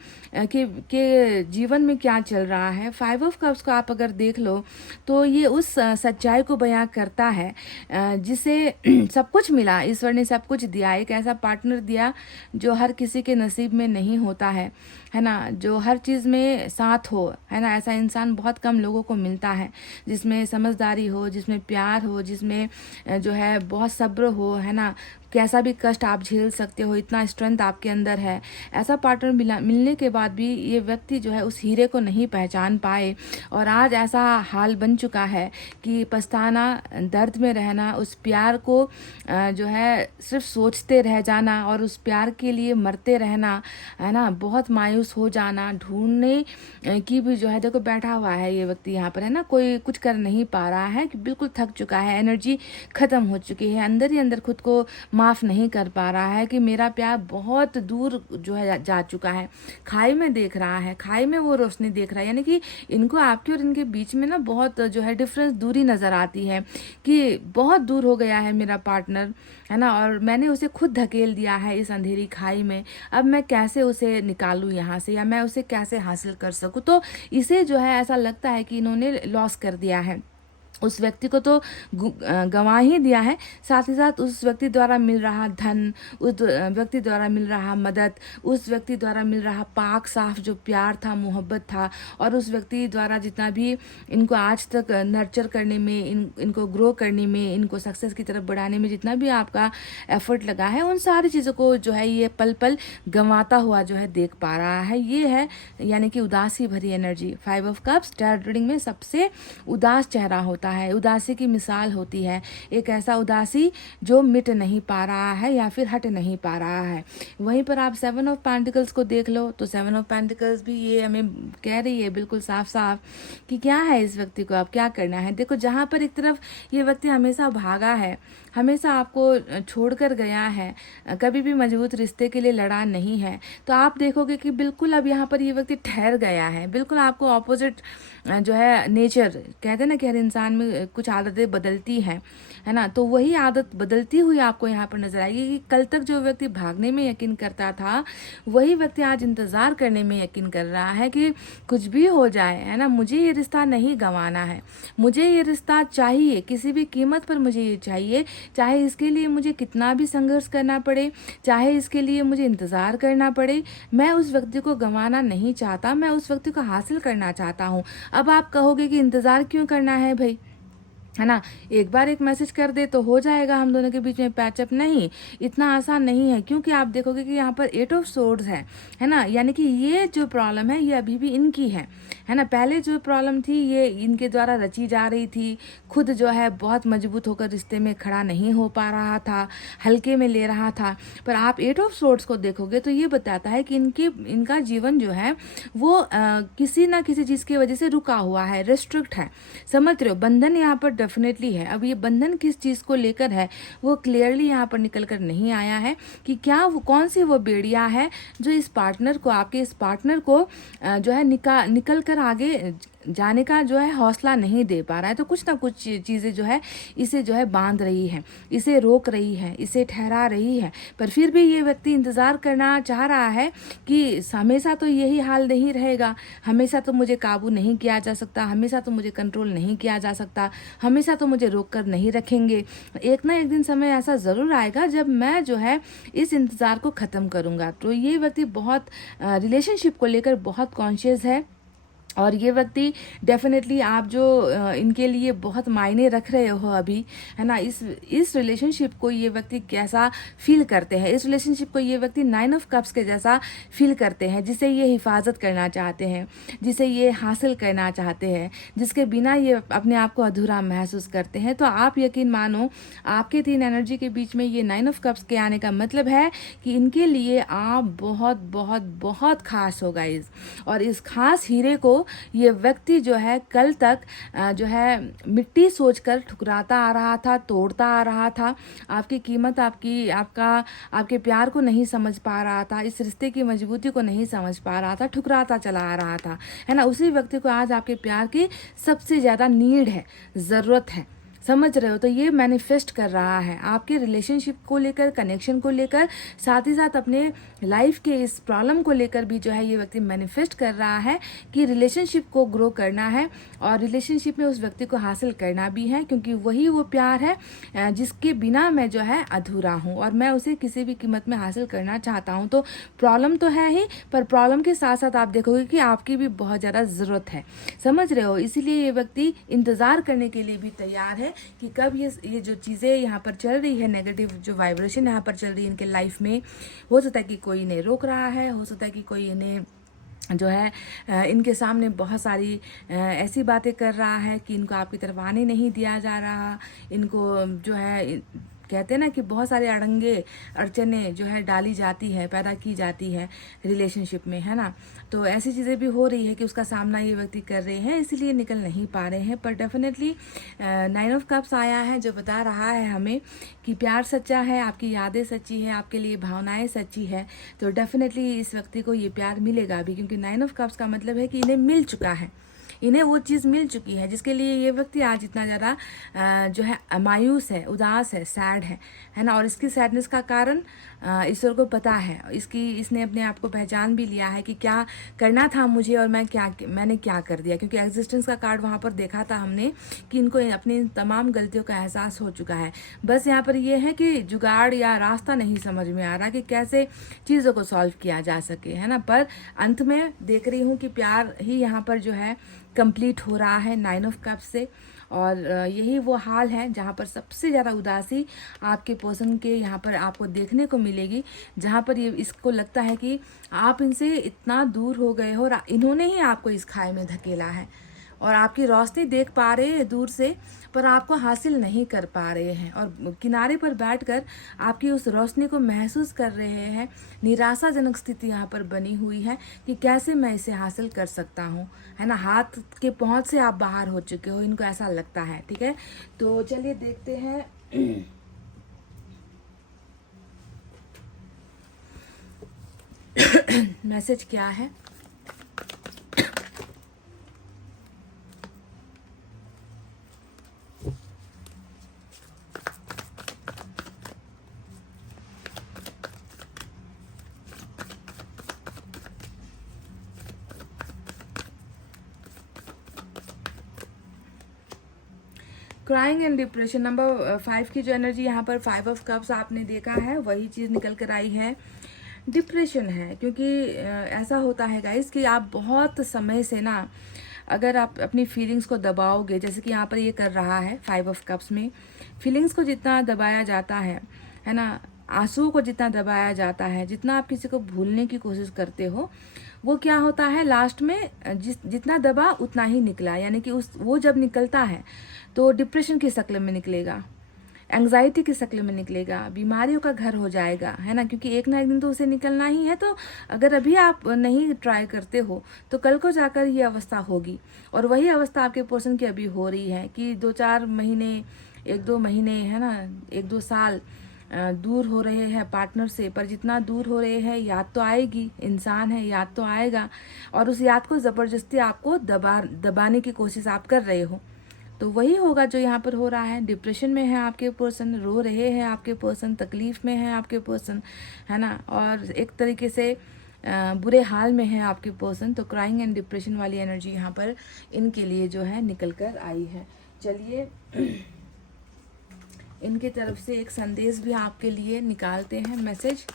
के जीवन में क्या चल रहा है, 5 ऑफ कप्स को आप अगर देख लो तो ये उस सच्चाई को बयां करता है जिसे सब कुछ मिला, ईश्वर ने सब कुछ दिया, एक ऐसा पार्टनर दिया जो हर किसी के नसीब में नहीं होता है ना, जो हर चीज़ में साथ हो, है ना। ऐसा इंसान बहुत कम लोगों को मिलता है जिसमें समझदारी हो, जिसमें प्यार हो, जिसमें जो है बहुत सब्र हो, है ना, कैसा भी कष्ट आप झेल सकते हो, इतना स्ट्रेंथ आपके अंदर है। ऐसा पार्टनर मिलने के बाद भी ये व्यक्ति जो है उस हीरे को नहीं पहचान पाए, और आज ऐसा हाल बन चुका है कि पछताना, दर्द में रहना, उस प्यार को जो है सिर्फ सोचते रह जाना, और उस प्यार के लिए मरते रहना, है ना, बहुत मायूस हो जाना, ढूंढने की भी जो है, देखो बैठा हुआ है ये व्यक्ति यहाँ पर, है ना, कोई कुछ कर नहीं पा रहा है, कि बिल्कुल थक चुका है, एनर्जी खत्म हो चुकी है, अंदर ही अंदर खुद को माफ़ नहीं कर पा रहा है कि मेरा प्यार बहुत दूर जो है जा चुका है, खाई में देख रहा है, खाई में वो रोशनी देख रहा है, यानी कि इनको आपके और इनके बीच में ना बहुत जो है डिफरेंस, दूरी नज़र आती है कि बहुत दूर हो गया है मेरा पार्टनर, है ना, और मैंने उसे खुद धकेल दिया है इस अंधेरी खाई में, अब मैं कैसे उसे निकालूं यहाँ से, या मैं उसे कैसे हासिल कर सकूं। तो इसे जो है ऐसा लगता है कि इन्होंने लॉस कर दिया है, उस व्यक्ति को तो गंवा ही दिया है, साथ ही साथ उस व्यक्ति द्वारा मिल रहा धन, उस व्यक्ति द्वारा मिल रहा मदद, उस व्यक्ति द्वारा मिल रहा पाक साफ जो प्यार था, मोहब्बत था, और उस व्यक्ति द्वारा जितना भी इनको आज तक नर्चर करने में, इनको ग्रो करने में, इनको सक्सेस की तरफ बढ़ाने में जितना भी आपका एफर्ट लगा है, उन सारी चीज़ों को जो है ये पल पल गंवाता हुआ जो है देख पा रहा है। ये है यानी कि उदासी भरी energy. 5 of cups tarot reading में सबसे उदास चेहरा होता होता है, उदासी की मिसाल होती है, एक ऐसा उदासी जो मिट नहीं पा रहा है या फिर हट नहीं पा रहा है। वहीं पर आप 7 ऑफ पेंटिकल्स को देख लो तो 7 ऑफ पेंटिकल्स भी ये हमें कह रही है बिल्कुल साफ साफ कि क्या है इस व्यक्ति को अब क्या करना है। देखो, जहाँ पर एक तरफ ये व्यक्ति हमेशा भागा है, हमेशा आपको छोड़कर गया है, कभी भी मजबूत रिश्ते के लिए लड़ा नहीं है, तो आप देखोगे कि बिल्कुल अब यहाँ पर ये व्यक्ति ठहर गया है। बिल्कुल आपको ऑपोजिट जो है नेचर, कहते हैं ना कि हर इंसान में कुछ आदतें बदलती हैं, है ना, तो वही आदत बदलती हुई आपको यहाँ पर नजर आएगी कि कल तक जो व्यक्ति भागने में यकीन करता था वही व्यक्ति आज इंतज़ार करने में यकीन कर रहा है कि कुछ भी हो जाए, है ना, मुझे ये रिश्ता नहीं गंवाना है, मुझे ये रिश्ता चाहिए, किसी भी कीमत पर मुझे ये चाहिए, चाहे इसके लिए मुझे कितना भी संघर्ष करना पड़े, चाहे इसके लिए मुझे इंतज़ार करना पड़े, मैं उस व्यक्ति को गंवाना नहीं चाहता, मैं उस व्यक्ति को हासिल करना चाहता हूँ। अब आप कहोगे कि इंतज़ार क्यों करना है भाई, है ना, एक बार एक मैसेज कर दे तो हो जाएगा हम दोनों के बीच में पैचअप। नहीं, इतना आसान नहीं है, क्योंकि आप देखोगे कि यहाँ पर 8 ऑफ सोर्ड्स है ना, यानी कि ये जो प्रॉब्लम है ये अभी भी इनकी है ना। पहले जो प्रॉब्लम थी ये इनके द्वारा रची जा रही थी, खुद जो है बहुत मजबूत होकर रिश्ते में खड़ा नहीं हो पा रहा था, हल्के में ले रहा था। पर आप 8 ऑफ सोर्ड्स को देखोगे तो ये बताता है कि इनका जीवन जो है वो किसी ना किसी चीज़ की वजह से रुका हुआ है, रेस्ट्रिक्ट है, समझ रहे हो। बंधन यहाँ पर डेफिनेटली है। अब ये बंधन किस चीज़ को लेकर है वो क्लियरली यहाँ पर निकल कर नहीं आया है कि क्या वो कौन सी वो बेड़िया है जो इस पार्टनर को, आपके इस पार्टनर को जो है निकल कर आगे जाने का जो है हौसला नहीं दे पा रहा है। तो कुछ ना कुछ चीज़ें जो है इसे जो है बांध रही है, इसे रोक रही है, इसे ठहरा रही है। पर फिर भी ये व्यक्ति इंतज़ार करना चाह रहा है कि हमेशा तो यही हाल नहीं रहेगा, हमेशा तो मुझे काबू नहीं किया जा सकता, हमेशा तो मुझे कंट्रोल नहीं किया जा सकता, हमेशा तो मुझे रोक कर नहीं रखेंगे। एक ना एक दिन समय ऐसा ज़रूर आएगा जब मैं जो है इस इंतज़ार को ख़त्म करूँगा। तो ये व्यक्ति बहुत रिलेशनशिप को लेकर बहुत कॉन्शियस है और ये व्यक्ति डेफिनेटली आप जो इनके लिए बहुत मायने रख रहे हो अभी, है ना, इस रिलेशनशिप को ये व्यक्ति कैसा फील करते हैं, इस रिलेशनशिप को ये व्यक्ति 9 ऑफ कप्स के जैसा फील करते हैं, जिसे ये हिफाजत करना चाहते हैं, जिसे ये हासिल करना चाहते हैं, जिसके बिना ये अपने आप को अधूरा महसूस करते हैं। तो आप यकीन मानो आपके 3 एनर्जी के बीच में ये 9 ऑफ कप्स के आने का मतलब है कि इनके लिए आप बहुत बहुत बहुत खास हो गाइस। और इस खास हीरे को ये व्यक्ति जो है कल तक जो है मिट्टी सोचकर ठुकराता आ रहा था, तोड़ता आ रहा था, आपकी कीमत, आपके प्यार को नहीं समझ पा रहा था, इस रिश्ते की मजबूती को नहीं समझ पा रहा था, ठुकराता चला आ रहा था, है ना। उसी व्यक्ति को आज आपके प्यार की सबसे ज़्यादा नीड है, ज़रूरत है, समझ रहे हो। तो ये मैनिफेस्ट कर रहा है आपके रिलेशनशिप को लेकर, कनेक्शन को लेकर, साथ ही साथ अपने लाइफ के इस प्रॉब्लम को लेकर भी जो है ये व्यक्ति मैनिफेस्ट कर रहा है कि रिलेशनशिप को ग्रो करना है और रिलेशनशिप में उस व्यक्ति को हासिल करना भी है, क्योंकि वही वो प्यार है जिसके बिना मैं जो है अधूरा हूँ और मैं उसे किसी भी कीमत में हासिल करना चाहता हूँ। तो प्रॉब्लम तो है ही, पर प्रॉब्लम के साथ साथ आप देखोगे कि आपकी भी बहुत ज़्यादा ज़रूरत है, समझ रहे हो। इसीलिए ये व्यक्ति इंतज़ार करने के लिए भी तैयार है कि कब ये जो चीज़ें यहाँ पर चल रही है, नेगेटिव जो वाइब्रेशन यहाँ पर चल रही है इनके लाइफ में, हो सकता है कि कोई इन्हें रोक रहा है, हो सकता है कि कोई इन्हें जो है इनके सामने बहुत सारी ऐसी बातें कर रहा है कि इनको आपकी तरफ आने नहीं दिया जा रहा, इनको जो है कहते हैं ना कि बहुत सारे अड़चने जो है डाली जाती है, पैदा की जाती है रिलेशनशिप में, है ना। तो ऐसी चीज़ें भी हो रही है कि उसका सामना ये व्यक्ति कर रहे हैं, इसीलिए निकल नहीं पा रहे हैं। पर डेफिनेटली 9 ऑफ कप्स आया है जो बता रहा है हमें कि प्यार सच्चा है, आपकी यादें सच्ची है, आपके लिए भावनाएं सच्ची है। तो डेफिनेटली इस व्यक्ति को ये प्यार मिलेगा भी, क्योंकि 9 ऑफ कप्स का मतलब है कि इन्हें मिल चुका है, इन्हें वो चीज़ मिल चुकी है जिसके लिए ये व्यक्ति आज इतना ज़्यादा जो है मायूस है, उदास है, सैड है ना। और इसकी सैडनेस का कारण ईश्वर को पता है, इसने अपने आप को पहचान भी लिया है कि क्या करना था मुझे और मैंने क्या कर दिया, क्योंकि एग्जिस्टेंस का कार्ड वहाँ पर देखा था हमने कि इनको अपनी तमाम गलतियों का एहसास हो चुका है। बस यहाँ पर ये है कि जुगाड़ या रास्ता नहीं समझ में आ रहा कि कैसे चीज़ों को सॉल्व किया जा सके, है ना। पर अंत में देख रही हूँ कि प्यार ही यहाँ पर जो है कंप्लीट हो रहा है 9 ऑफ कप्स से। और यही वो हाल है जहाँ पर सबसे ज़्यादा उदासी आपके पर्सन के यहाँ पर आपको देखने को मिलेगी, जहाँ पर ये इसको लगता है कि आप इनसे इतना दूर हो गए हो और इन्होंने ही आपको इस खाई में धकेला है और आपकी रोशनी देख पा रहे हैं दूर से, पर आपको हासिल नहीं कर पा रहे हैं, और किनारे पर बैठकर आपकी उस रोशनी को महसूस कर रहे हैं। निराशाजनक स्थिति यहाँ पर बनी हुई है कि कैसे मैं इसे हासिल कर सकता हूँ, है ना। हाथ के पहुँच से आप बाहर हो चुके हो, इनको ऐसा लगता है, ठीक है। तो चलिए देखते हैं मैसेज क्या है। क्राइंग एंड डिप्रेशन, नंबर 5 की जो एनर्जी यहाँ पर 5 ऑफ कप्स आपने देखा है, वही चीज़ निकल कर आई है। डिप्रेशन है, क्योंकि ऐसा होता है गाइस कि आप बहुत समय से ना, अगर आप अपनी फीलिंग्स को दबाओगे, जैसे कि यहाँ पर ये कर रहा है 5 ऑफ कप्स में, फीलिंग्स को जितना दबाया जाता है ना, आंसू को जितना दबाया जाता है, जितना आप किसी को भूलने की कोशिश करते हो, वो क्या होता है लास्ट में, जितना दबा उतना ही निकला, यानी कि वो जब निकलता है तो डिप्रेशन की शक्ल में निकलेगा, एंग्जाइटी की शक्ल में निकलेगा, बीमारियों का घर हो जाएगा, है ना। क्योंकि एक ना एक दिन तो उसे निकलना ही है। तो अगर अभी आप नहीं ट्राई करते हो तो कल को जाकर ये अवस्था होगी, और वही अवस्था आपके पर्सन की अभी हो रही है कि 2-4 महीने, 1-2 महीने, है ना, 1-2 साल दूर हो रहे हैं पार्टनर से। पर जितना दूर हो रहे हैं, याद तो आएगी, इंसान है, याद तो आएगा, और उस याद को ज़बरदस्ती आपको दबाने की कोशिश आप कर रहे हो। तो वही होगा जो यहाँ पर हो रहा है। डिप्रेशन में है आपके पर्सन, रो रहे हैं आपके पर्सन, तकलीफ़ में है आपके पर्सन, है ना, और एक तरीके से बुरे हाल में है आपके पर्सन। तो क्राइंग एंड डिप्रेशन वाली एनर्जी यहाँ पर इनके लिए जो है निकल कर आई है। चलिए इनकी तरफ से एक संदेश भी आपके लिए निकालते हैं, message.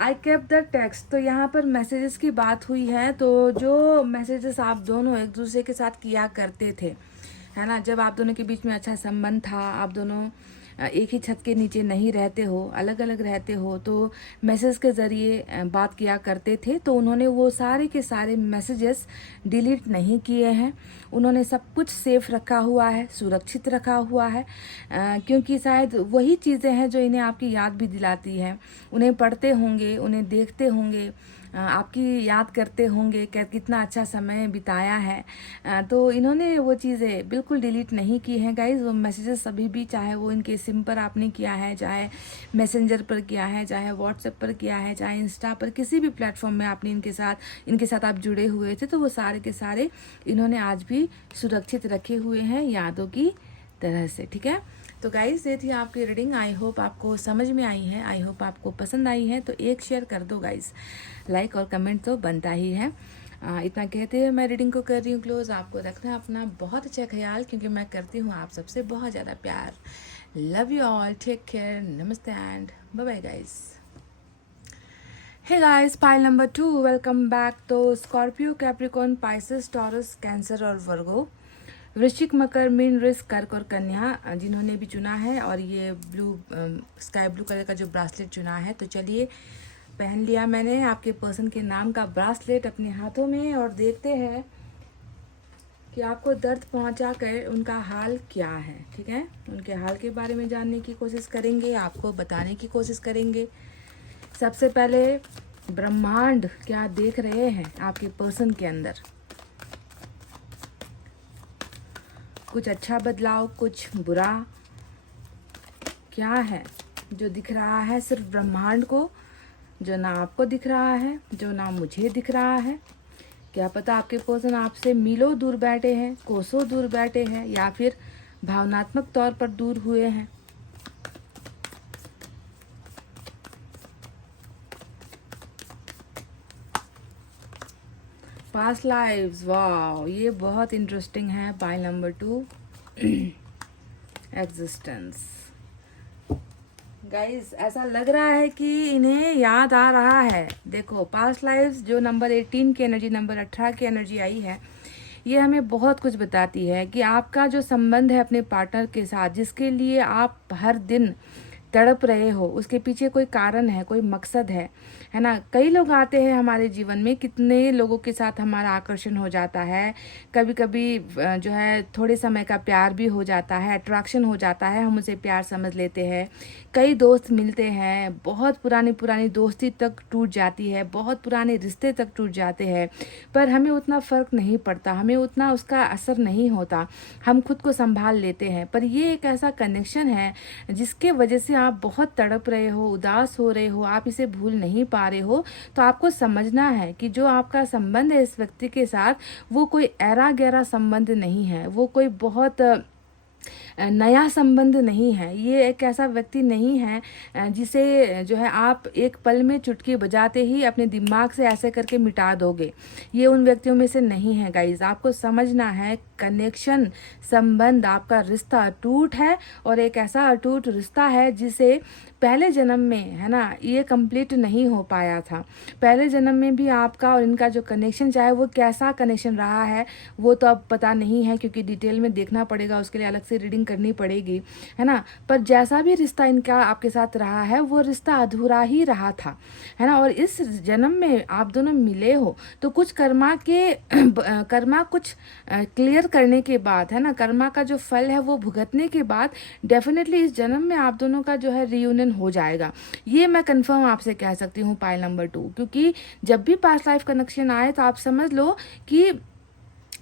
I keep the text. तो यहाँ पर मैसेजेस की बात हुई है, तो जो मैसेजेस आप दोनों एक दूसरे के साथ किया करते थे, है ना, जब आप दोनों के बीच में अच्छा संबंध था, आप दोनों एक ही छत के नीचे नहीं रहते हो, अलग अलग रहते हो, तो मैसेज के ज़रिए बात किया करते थे। तो उन्होंने वो सारे के सारे मैसेजेस डिलीट नहीं किए हैं, उन्होंने सब कुछ सेफ रखा हुआ है, सुरक्षित रखा हुआ है, क्योंकि शायद वही चीज़ें हैं जो इन्हें आपकी याद भी दिलाती हैं। उन्हें पढ़ते होंगे, उन्हें देखते होंगे, आपकी याद करते होंगे कि कितना अच्छा समय बिताया है। तो इन्होंने वो चीज़ें बिल्कुल डिलीट नहीं की हैं गाइज। वो मैसेजेस अभी भी, चाहे वो इनके सिम पर आपने किया है, चाहे मैसेंजर पर किया है, चाहे व्हाट्सएप पर किया है, चाहे इंस्टा पर, किसी भी प्लेटफॉर्म में आपने इनके साथ आप जुड़े हुए थे, तो वो सारे के सारे इन्होंने आज भी सुरक्षित रखे हुए हैं यादों की तरह से, ठीक है। तो गाइस ये थी आपकी रीडिंग। आई होप आपको समझ में आई है, आई होप आपको पसंद आई है। तो एक शेयर कर दो गाइस, लाइक और कमेंट तो बनता ही है। इतना कहते हुए मैं रीडिंग को कर रही हूँ क्लोज। आपको रखना अपना बहुत अच्छा ख्याल, क्योंकि मैं करती हूँ आप सबसे बहुत ज़्यादा प्यार। Love you all, take care, नमस्ते and bye bye guys. Hey guys, pile number 2, welcome back. तो Scorpio, Capricorn, Pisces, Taurus, Cancer और वर्गो, वृश्चिक, मकर, मीन, रिस्क, कर्क और कन्या जिन्होंने भी चुना है, और ये स्काई ब्लू कलर का जो ब्रासलेट चुना है। तो चलिए, पहन लिया मैंने आपके पर्सन के नाम का ब्रासलेट अपने हाथों में, और देखते हैं कि आपको दर्द पहुंचा कर उनका हाल क्या है, ठीक है। उनके हाल के बारे में जानने की कोशिश करेंगे, आपको बताने की कोशिश करेंगे। सबसे पहले ब्रह्मांड क्या देख रहे हैं आपके पर्सन के अंदर, कुछ अच्छा बदलाव, कुछ बुरा, क्या है जो दिख रहा है सिर्फ ब्रह्मांड को, जो ना आपको दिख रहा है, जो ना मुझे दिख रहा है। क्या पता आपके पर्सन आपसे मीलों दूर बैठे हैं, कोसों दूर बैठे हैं, या फिर भावनात्मक तौर पर दूर हुए हैं। पास्ट लाइव्स, वाह, ये बहुत इंटरेस्टिंग है। पाइल नंबर 2, एग्जिस्टेंस, गाइस ऐसा लग रहा है कि इन्हें याद आ रहा है। देखो पास्ट लाइफ्स जो नंबर 18 की एनर्जी, नंबर 18 की एनर्जी आई है, ये हमें बहुत कुछ बताती है कि आपका जो संबंध है अपने पार्टनर के साथ, जिसके लिए आप हर दिन तड़प रहे हो, उसके पीछे कोई कारण है, कोई मकसद है ना। कई लोग आते हैं हमारे जीवन में, कितने लोगों के साथ हमारा आकर्षण हो जाता है, कभी कभी जो है थोड़े समय का प्यार भी हो जाता है, अट्रैक्शन हो जाता है, हम उसे प्यार समझ लेते हैं। कई दोस्त मिलते हैं, बहुत पुरानी पुरानी दोस्ती तक टूट जाती है, बहुत पुराने रिश्ते तक टूट जाते हैं, पर हमें उतना फ़र्क नहीं पड़ता, हमें उतना उसका असर नहीं होता, हम खुद को संभाल लेते हैं। पर ये एक ऐसा कनेक्शन है जिसके वजह से आप बहुत तड़प रहे हो, उदास हो रहे हो, आप इसे भूल नहीं पा रहे हो। तो आपको समझना है कि जो आपका संबंध है इस व्यक्ति के साथ, वो कोई ऐरा गहरा संबंध नहीं है, वो कोई बहुत नया संबंध नहीं है। ये एक ऐसा व्यक्ति नहीं है जिसे जो है आप एक पल में चुटकी बजाते ही अपने दिमाग से ऐसे करके मिटा दोगे। ये उन व्यक्तियों में से नहीं है गाइज। आपको समझना है कनेक्शन, संबंध, आपका रिश्ता अटूट है, और एक ऐसा अटूट रिश्ता है जिसे पहले जन्म में, है ना, ये कंप्लीट नहीं हो पाया था। पहले जन्म में भी आपका और इनका जो कनेक्शन, चाहे वो कैसा कनेक्शन रहा है वो तो अब पता नहीं है, क्योंकि डिटेल में देखना पड़ेगा, उसके लिए अलग से रीडिंग करनी पड़ेगी, है ना। पर जैसा भी रिश्ता इनका आपके साथ रहा है, वो रिश्ता अधूरा ही रहा था, है ना। और इस जन्म में आप दोनों मिले हो तो कुछ कर्मा के कर्मा कुछ क्लियर करने के बाद, है ना, कर्मा का जो फल है वो भुगतने के बाद डेफिनेटली इस जन्म में आप दोनों का जो है रियूनियन हो जाएगा। ये मैं कंफर्म आपसे कह सकती हूँ पाइल नंबर 2, क्योंकि जब भी पास्ट लाइफ कनेक्शन आए तो आप समझ लो कि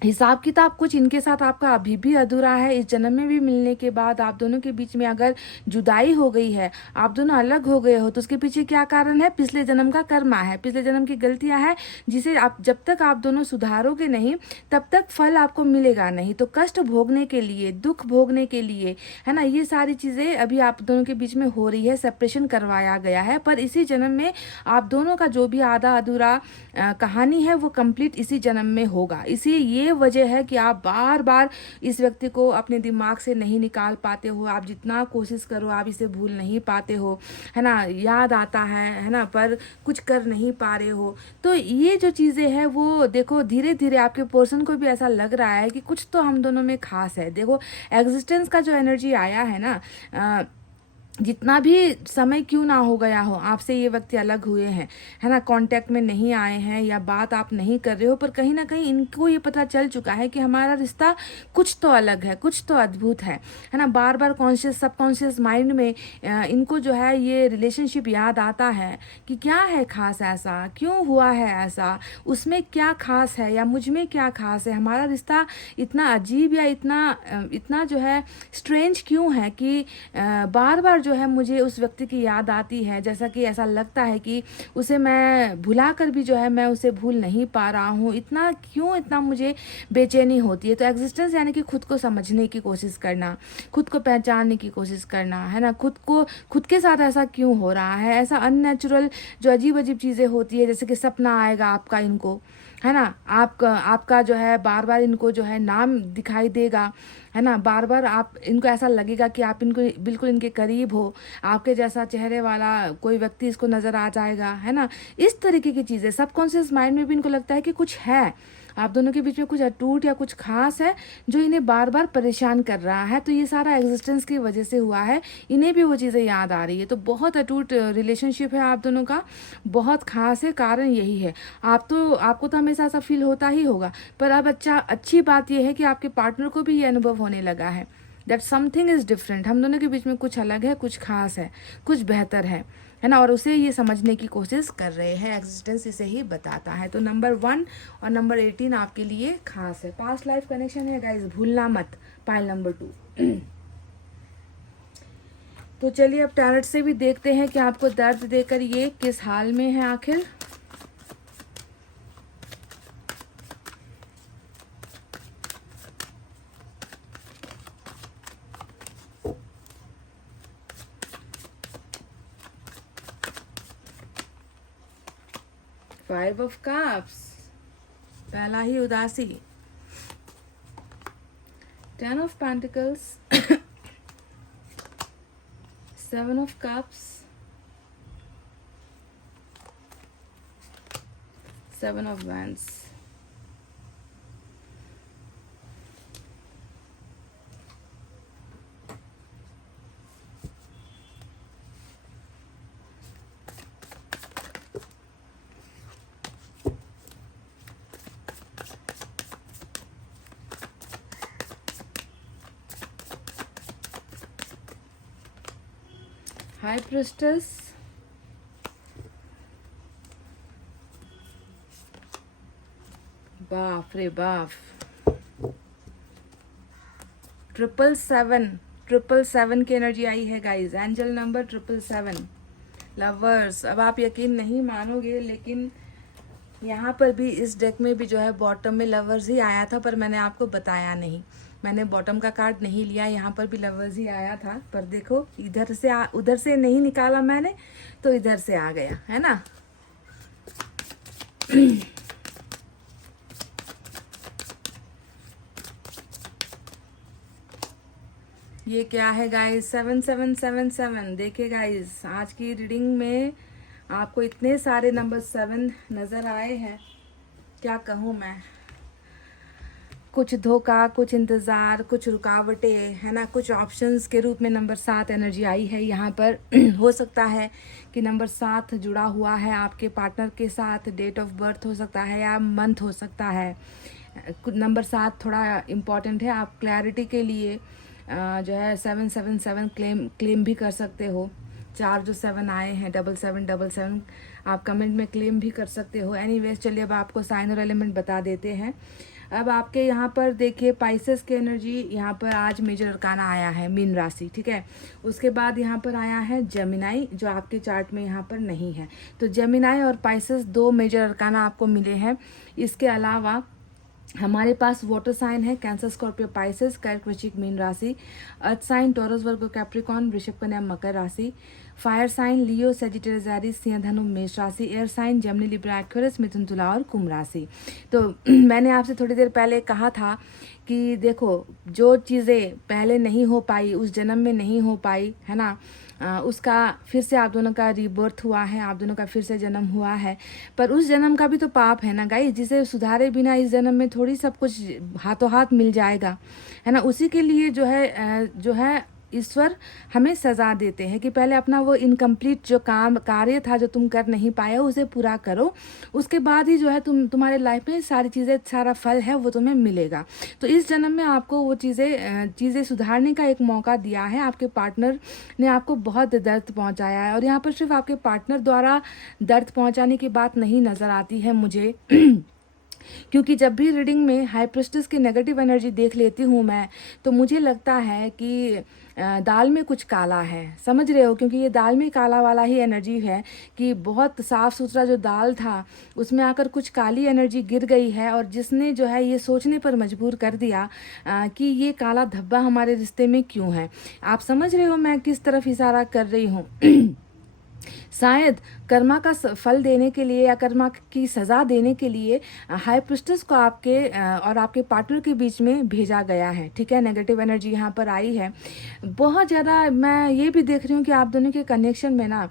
हिसाब किताब कुछ इनके साथ आपका अभी भी अधूरा है। इस जन्म में भी मिलने के बाद आप दोनों के बीच में अगर जुदाई हो गई है, आप दोनों अलग हो गए हो, तो उसके पीछे क्या कारण है? पिछले जन्म का कर्मा है, पिछले जन्म की गलतियां हैं, जिसे आप जब तक आप दोनों सुधारोगे नहीं तब तक फल आपको मिलेगा नहीं। तो कष्ट भोगने के लिए, दुख भोगने के लिए, है ना, ये सारी चीज़ें अभी आप दोनों के बीच में हो रही है, सेपरेशन करवाया गया है। पर इसी जन्म में आप दोनों का जो भी आधा अधूरा कहानी है वो कंप्लीट इसी जन्म में होगा। इसी ये वजह है कि आप बार बार इस व्यक्ति को अपने दिमाग से नहीं निकाल पाते हो। आप जितना कोशिश करो आप इसे भूल नहीं पाते हो, है ना, याद आता है ना, पर कुछ कर नहीं पा रहे हो। तो ये जो चीज़ें हैं वो देखो धीरे धीरे आपके पर्सन को भी ऐसा लग रहा है कि कुछ तो हम दोनों में खास है। देखो एग्जिस्टेंस का जो एनर्जी आया है ना, जितना भी समय क्यों ना हो गया हो, आपसे ये व्यक्ति अलग हुए हैं, है ना, कांटेक्ट में नहीं आए हैं या बात आप नहीं कर रहे हो, पर कहीं ना कहीं इनको ये पता चल चुका है कि हमारा रिश्ता कुछ तो अलग है, कुछ तो अद्भुत है ना। बार बार कॉन्शियस सबकॉन्शियस माइंड में इनको जो है ये रिलेशनशिप याद आता है कि क्या है खास, ऐसा क्यों हुआ है, ऐसा उसमें क्या खास है या मुझ में क्या खास है, हमारा रिश्ता इतना अजीब या इतना जो है स्ट्रेंज क्यों है कि बार बार जो है मुझे उस व्यक्ति की याद आती है। जैसा कि ऐसा लगता है कि उसे मैं भुला कर भी जो है मैं उसे भूल नहीं पा रहा हूँ। इतना क्यों, इतना मुझे बेचैनी होती है। तो एग्जिस्टेंस यानी कि खुद को समझने की कोशिश करना, खुद को पहचानने की कोशिश करना, है ना, खुद के साथ ऐसा क्यों हो रहा है, ऐसा अननेचुरल जो अजीब अजीब चीज़ें होती है, जैसे कि सपना आएगा आपका इनको, है ना, आपका जो है बार बार इनको जो है नाम दिखाई देगा, है ना, बार बार आप इनको ऐसा लगेगा कि आप इनको बिल्कुल इनके करीब हो, आपके जैसा चेहरे वाला कोई व्यक्ति इसको नज़र आ जाएगा, है ना। इस तरीके की चीज़ें सबकॉन्शियस माइंड में भी इनको लगता है कि कुछ है, आप दोनों के बीच में कुछ अटूट या कुछ खास है जो इन्हें बार बार परेशान कर रहा है। तो ये सारा एग्जिस्टेंस की वजह से हुआ है, इन्हें भी वो चीज़ें याद आ रही है। तो बहुत अटूट रिलेशनशिप है आप दोनों का, बहुत खास है, कारण यही है। आपको तो हमेशा ऐसा फील होता ही होगा, पर अब अच्छी बात यह है कि आपके पार्टनर को भी ये अनुभव होने लगा है दैट समथिंग इज़ डिफरेंट, हम दोनों के बीच में कुछ अलग है, कुछ खास है, कुछ बेहतर है ना। और उसे ये समझने की कोशिश कर रहे हैं, एग्जिस्टेंस इसे ही बताता है। तो नंबर 1 और नंबर 18 आपके लिए खास है, पास्ट लाइफ कनेक्शन है गाइज, भूलना मत। Pile number 2। तो चलिए अब टैरोट से भी देखते हैं कि आपको दर्द देकर ये किस हाल में है आखिर। फाइव ऑफ कप्स, पहला ही उदासी। 10 of pentacles, 7 of Cups, 7 of Wands, High Priestess, बाप रे बाप, 777 की एनर्जी आई है गाइस। Angel number 777, lovers. अब आप यकीन नहीं मानोगे, लेकिन यहाँ पर भी इस डेक में भी जो है बॉटम में लवर्स ही आया था, पर मैंने आपको बताया नहीं। मैंने बॉटम का कार्ड नहीं लिया, यहाँ पर भी लवर्स ही आया था, पर देखो इधर से उधर से नहीं निकाला मैंने, तो इधर से आ गया, है ना। ये क्या है गाइस, 7777। देखिए गाइस, आज की रीडिंग में आपको इतने सारे नंबर 7 नज़र आए हैं, क्या कहूँ मैं। कुछ धोखा, कुछ इंतज़ार, कुछ रुकावटें, है ना, कुछ ऑप्शंस के रूप में नंबर 7 एनर्जी आई है यहाँ पर। हो सकता है कि नंबर 7 जुड़ा हुआ है आपके पार्टनर के साथ, डेट ऑफ बर्थ हो सकता है या मंथ हो सकता है। नंबर 7 थोड़ा इम्पॉर्टेंट है, आप क्लैरिटी के लिए जो है 777 क्लेम भी कर सकते हो। 4 जो 7 आए हैं 7777, आप कमेंट में क्लेम भी कर सकते हो। एनीवेज, चलिए अब आपको साइन और एलिमेंट बता देते हैं। अब आपके यहाँ पर देखिए पाइसेस की एनर्जी, यहाँ पर आज मेजर अरकाना आया है मीन राशि, ठीक है। उसके बाद यहाँ पर आया है जेमिनाई, जो आपके चार्ट में यहाँ पर नहीं है। तो जेमिनाई और पाइसेस 2 मेजर अरकाना आपको मिले हैं। इसके अलावा हमारे पास वाटर साइन है कैंसर, स्कॉर्पियो, पाइसेस, कर्क, वृश्चिक, मीन राशि। Earth sign Taurus, Virgo, Capricorn, वृषभ, कन्या, मकर राशि। Fire sign Leo, Sagittarius, Aries, सिंह, धनु, मेष राशि। Air sign Gemini, Libra, Aquarius, मिथुन, तुला और कुंभ राशि। तो मैंने आपसे थोड़ी देर पहले कहा था कि देखो, जो चीज़ें पहले नहीं हो पाई, उस जन्म में नहीं हो पाई, है ना, उसका फिर से आप दोनों का रीबर्थ हुआ है, आप दोनों का फिर से जन्म हुआ है। पर उस जन्म का भी तो पाप है ना गाइस, जिसे सुधारे बिना इस जन्म में थोड़ी सब कुछ हाथों हाथ मिल जाएगा, है ना। उसी के लिए जो है ईश्वर हमें सज़ा देते हैं कि पहले अपना वो इनकम्प्लीट जो कार्य था, जो तुम कर नहीं पाए हो, उसे पूरा करो। उसके बाद ही जो है तुम्हारे लाइफ में सारी चीज़ें, सारा फल है वो तुम्हें मिलेगा। तो इस जन्म में आपको वो चीज़ें सुधारने का एक मौका दिया है। आपके पार्टनर ने आपको बहुत दर्द पहुंचाया है, और यहाँ पर सिर्फ आपके पार्टनर द्वारा दर्द पहुंचाने की बात नहीं नज़र आती है मुझे। क्योंकि जब भी रीडिंग में हाई प्रिस्टेस की नेगेटिव एनर्जी देख लेती हूँ मैं, तो मुझे लगता है कि दाल में कुछ काला है, समझ रहे हो। क्योंकि ये दाल में काला वाला ही एनर्जी है कि बहुत साफ़ सुथरा जो दाल था उसमें आकर कुछ काली एनर्जी गिर गई है, और जिसने जो है ये सोचने पर मजबूर कर दिया कि ये काला धब्बा हमारे रिश्ते में क्यों है। आप समझ रहे हो मैं किस तरफ इशारा कर रही हूँ। शायद कर्मा का फल देने के लिए या कर्मा की सज़ा देने के लिए हाई प्रिस्टेस को आपके और आपके पार्टनर के बीच में भेजा गया है, ठीक है। नेगेटिव एनर्जी यहाँ पर आई है बहुत ज़्यादा। मैं ये भी देख रही हूँ कि आप दोनों के कनेक्शन में ना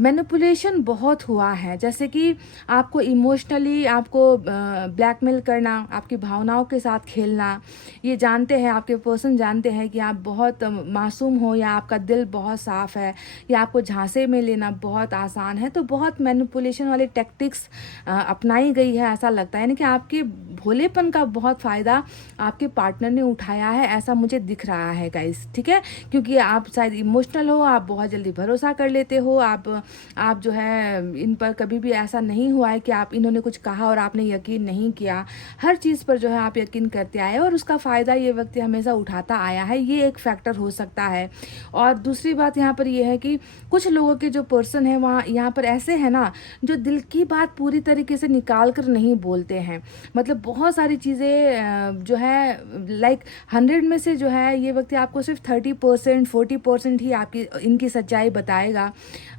मैनिपुलेशन बहुत हुआ है, जैसे कि आपको इमोशनली आपको ब्लैकमेल करना, आपकी भावनाओं के साथ खेलना। ये जानते हैं, आपके पर्सन जानते हैं कि आप बहुत मासूम हो, या आपका दिल बहुत साफ़ है, या आपको झांसे में लेना बहुत आसान है। तो बहुत मैनिपुलेशन वाली टैक्टिक्स अपनाई गई है, ऐसा लगता है। यानी कि आपके भोलेपन का बहुत फ़ायदा आपके पार्टनर ने उठाया है, ऐसा मुझे दिख रहा है गाइस, ठीक है। क्योंकि आप शायद इमोशनल हो, आप बहुत जल्दी भरोसा कर लेते हो, आप जो है इन पर कभी भी ऐसा नहीं हुआ है कि आप इन्होंने कुछ कहा और आपने यकीन नहीं किया। हर चीज़ पर जो है आप यकीन करते आए, और उसका फ़ायदा ये व्यक्ति हमेशा उठाता आया है। ये एक फैक्टर हो सकता है। और दूसरी बात यहाँ पर ये है कि कुछ लोगों के जो पर्सन है वहाँ यहाँ पर ऐसे है ना, जो दिल की बात पूरी तरीके से निकाल कर नहीं बोलते हैं। मतलब बहुत सारी चीज़ें जो है लाइक 100 में से जो है ये व्यक्ति आपको सिर्फ 30% 40% ही आपकी इनकी सच्चाई बताएगा।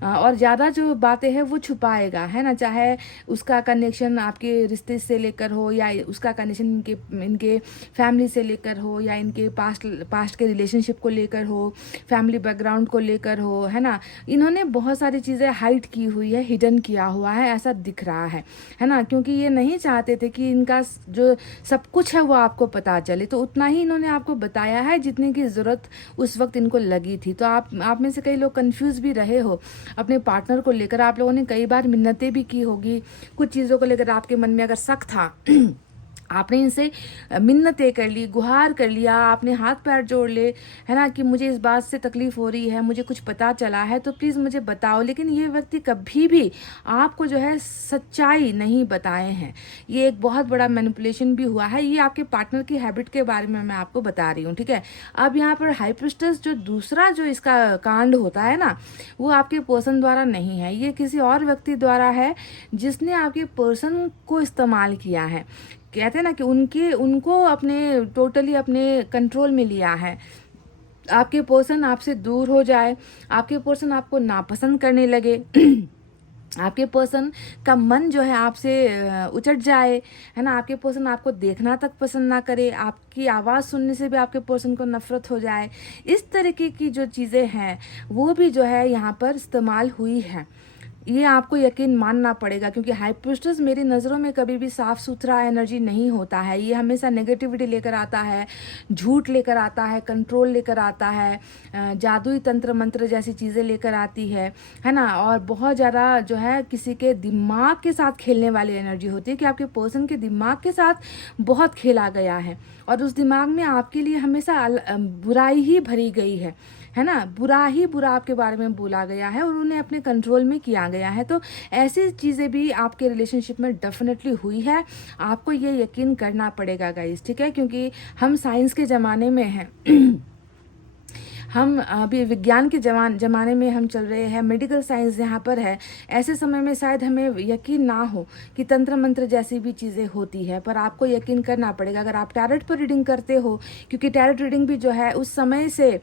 और और ज़्यादा जो बातें हैं वो छुपाएगा, है ना। चाहे उसका कनेक्शन आपके रिश्ते से लेकर हो, या उसका कनेक्शन इनके फैमिली से लेकर हो, या इनके पास्ट के रिलेशनशिप को लेकर हो, फैमिली बैकग्राउंड को लेकर हो, है ना। इन्होंने बहुत सारी चीज़ें हाइड की हुई है, हिडन किया हुआ है, ऐसा दिख रहा है ना। क्योंकि ये नहीं चाहते थे कि इनका जो सब कुछ है वो आपको पता चले, तो उतना ही इन्होंने आपको बताया है जितने की ज़रूरत उस वक्त इनको लगी थी। तो आप में से कई लोग कंफ्यूज भी रहे हो अपने पार्टनर को लेकर। आप लोगों ने कई बार मिन्नतें भी की होगी, कुछ चीज़ों को लेकर आपके मन में अगर शक था आपने इनसे मिन्नतें कर ली, गुहार कर लिया, आपने हाथ पैर जोड़ ले, है ना, कि मुझे इस बात से तकलीफ़ हो रही है, मुझे कुछ पता चला है तो प्लीज़ मुझे बताओ। लेकिन ये व्यक्ति कभी भी आपको जो है सच्चाई नहीं बताए हैं। ये एक बहुत बड़ा मैनिपुलेशन भी हुआ है। ये आपके पार्टनर की हैबिट के बारे में मैं आपको बता रही हूँ, ठीक है। अब यहाँ पर हाई प्रीस्टेस जो दूसरा जो इसका कांड होता है ना, वो आपके पर्सन द्वारा नहीं है, ये किसी और व्यक्ति द्वारा है जिसने आपके पर्सन को इस्तेमाल किया है। कहते हैं ना कि उनको अपने टोटली अपने कंट्रोल में लिया है। आपके पर्सन आपसे दूर हो जाए, आपके पर्सन आपको नापसंद करने लगे आपके पर्सन का मन जो है आपसे उचट जाए, है ना। आपके पर्सन आपको देखना तक पसंद ना करे, आपकी आवाज़ सुनने से भी आपके पर्सन को नफरत हो जाए। इस तरीके की जो चीज़ें हैं वो भी जो है यहाँ पर इस्तेमाल हुई है। ये आपको यकीन मानना पड़ेगा, क्योंकि हाई प्रीस्टेस मेरी नज़रों में कभी भी साफ़ सुथरा एनर्जी नहीं होता है। ये हमेशा नेगेटिविटी लेकर आता है, झूठ लेकर आता है, कंट्रोल लेकर आता है, जादुई तंत्र मंत्र जैसी चीज़ें लेकर आती है ना। और बहुत ज़्यादा जो है किसी के दिमाग के साथ खेलने वाली एनर्जी होती है, कि आपके पर्सन के दिमाग के साथ बहुत खेला गया है और उस दिमाग में आपके लिए हमेशा बुराई ही भरी गई है ना। बुरा ही बुरा आपके बारे में बोला गया है और उन्हें अपने कंट्रोल में किया गया है। तो ऐसी चीज़ें भी आपके रिलेशनशिप में डेफिनेटली हुई है। आपको ये यकीन करना पड़ेगा गाइस, ठीक है, क्योंकि हम साइंस के ज़माने में हैं हम अभी विज्ञान के ज़माने में हम चल रहे हैं, मेडिकल साइंस यहाँ पर है। ऐसे समय में शायद हमें यकीन ना हो कि तंत्र मंत्र जैसी भी चीज़ें होती है, पर आपको यकीन करना पड़ेगा। अगर आप टैरेट पर रीडिंग करते हो, क्योंकि टैरेट रीडिंग भी जो है उस समय से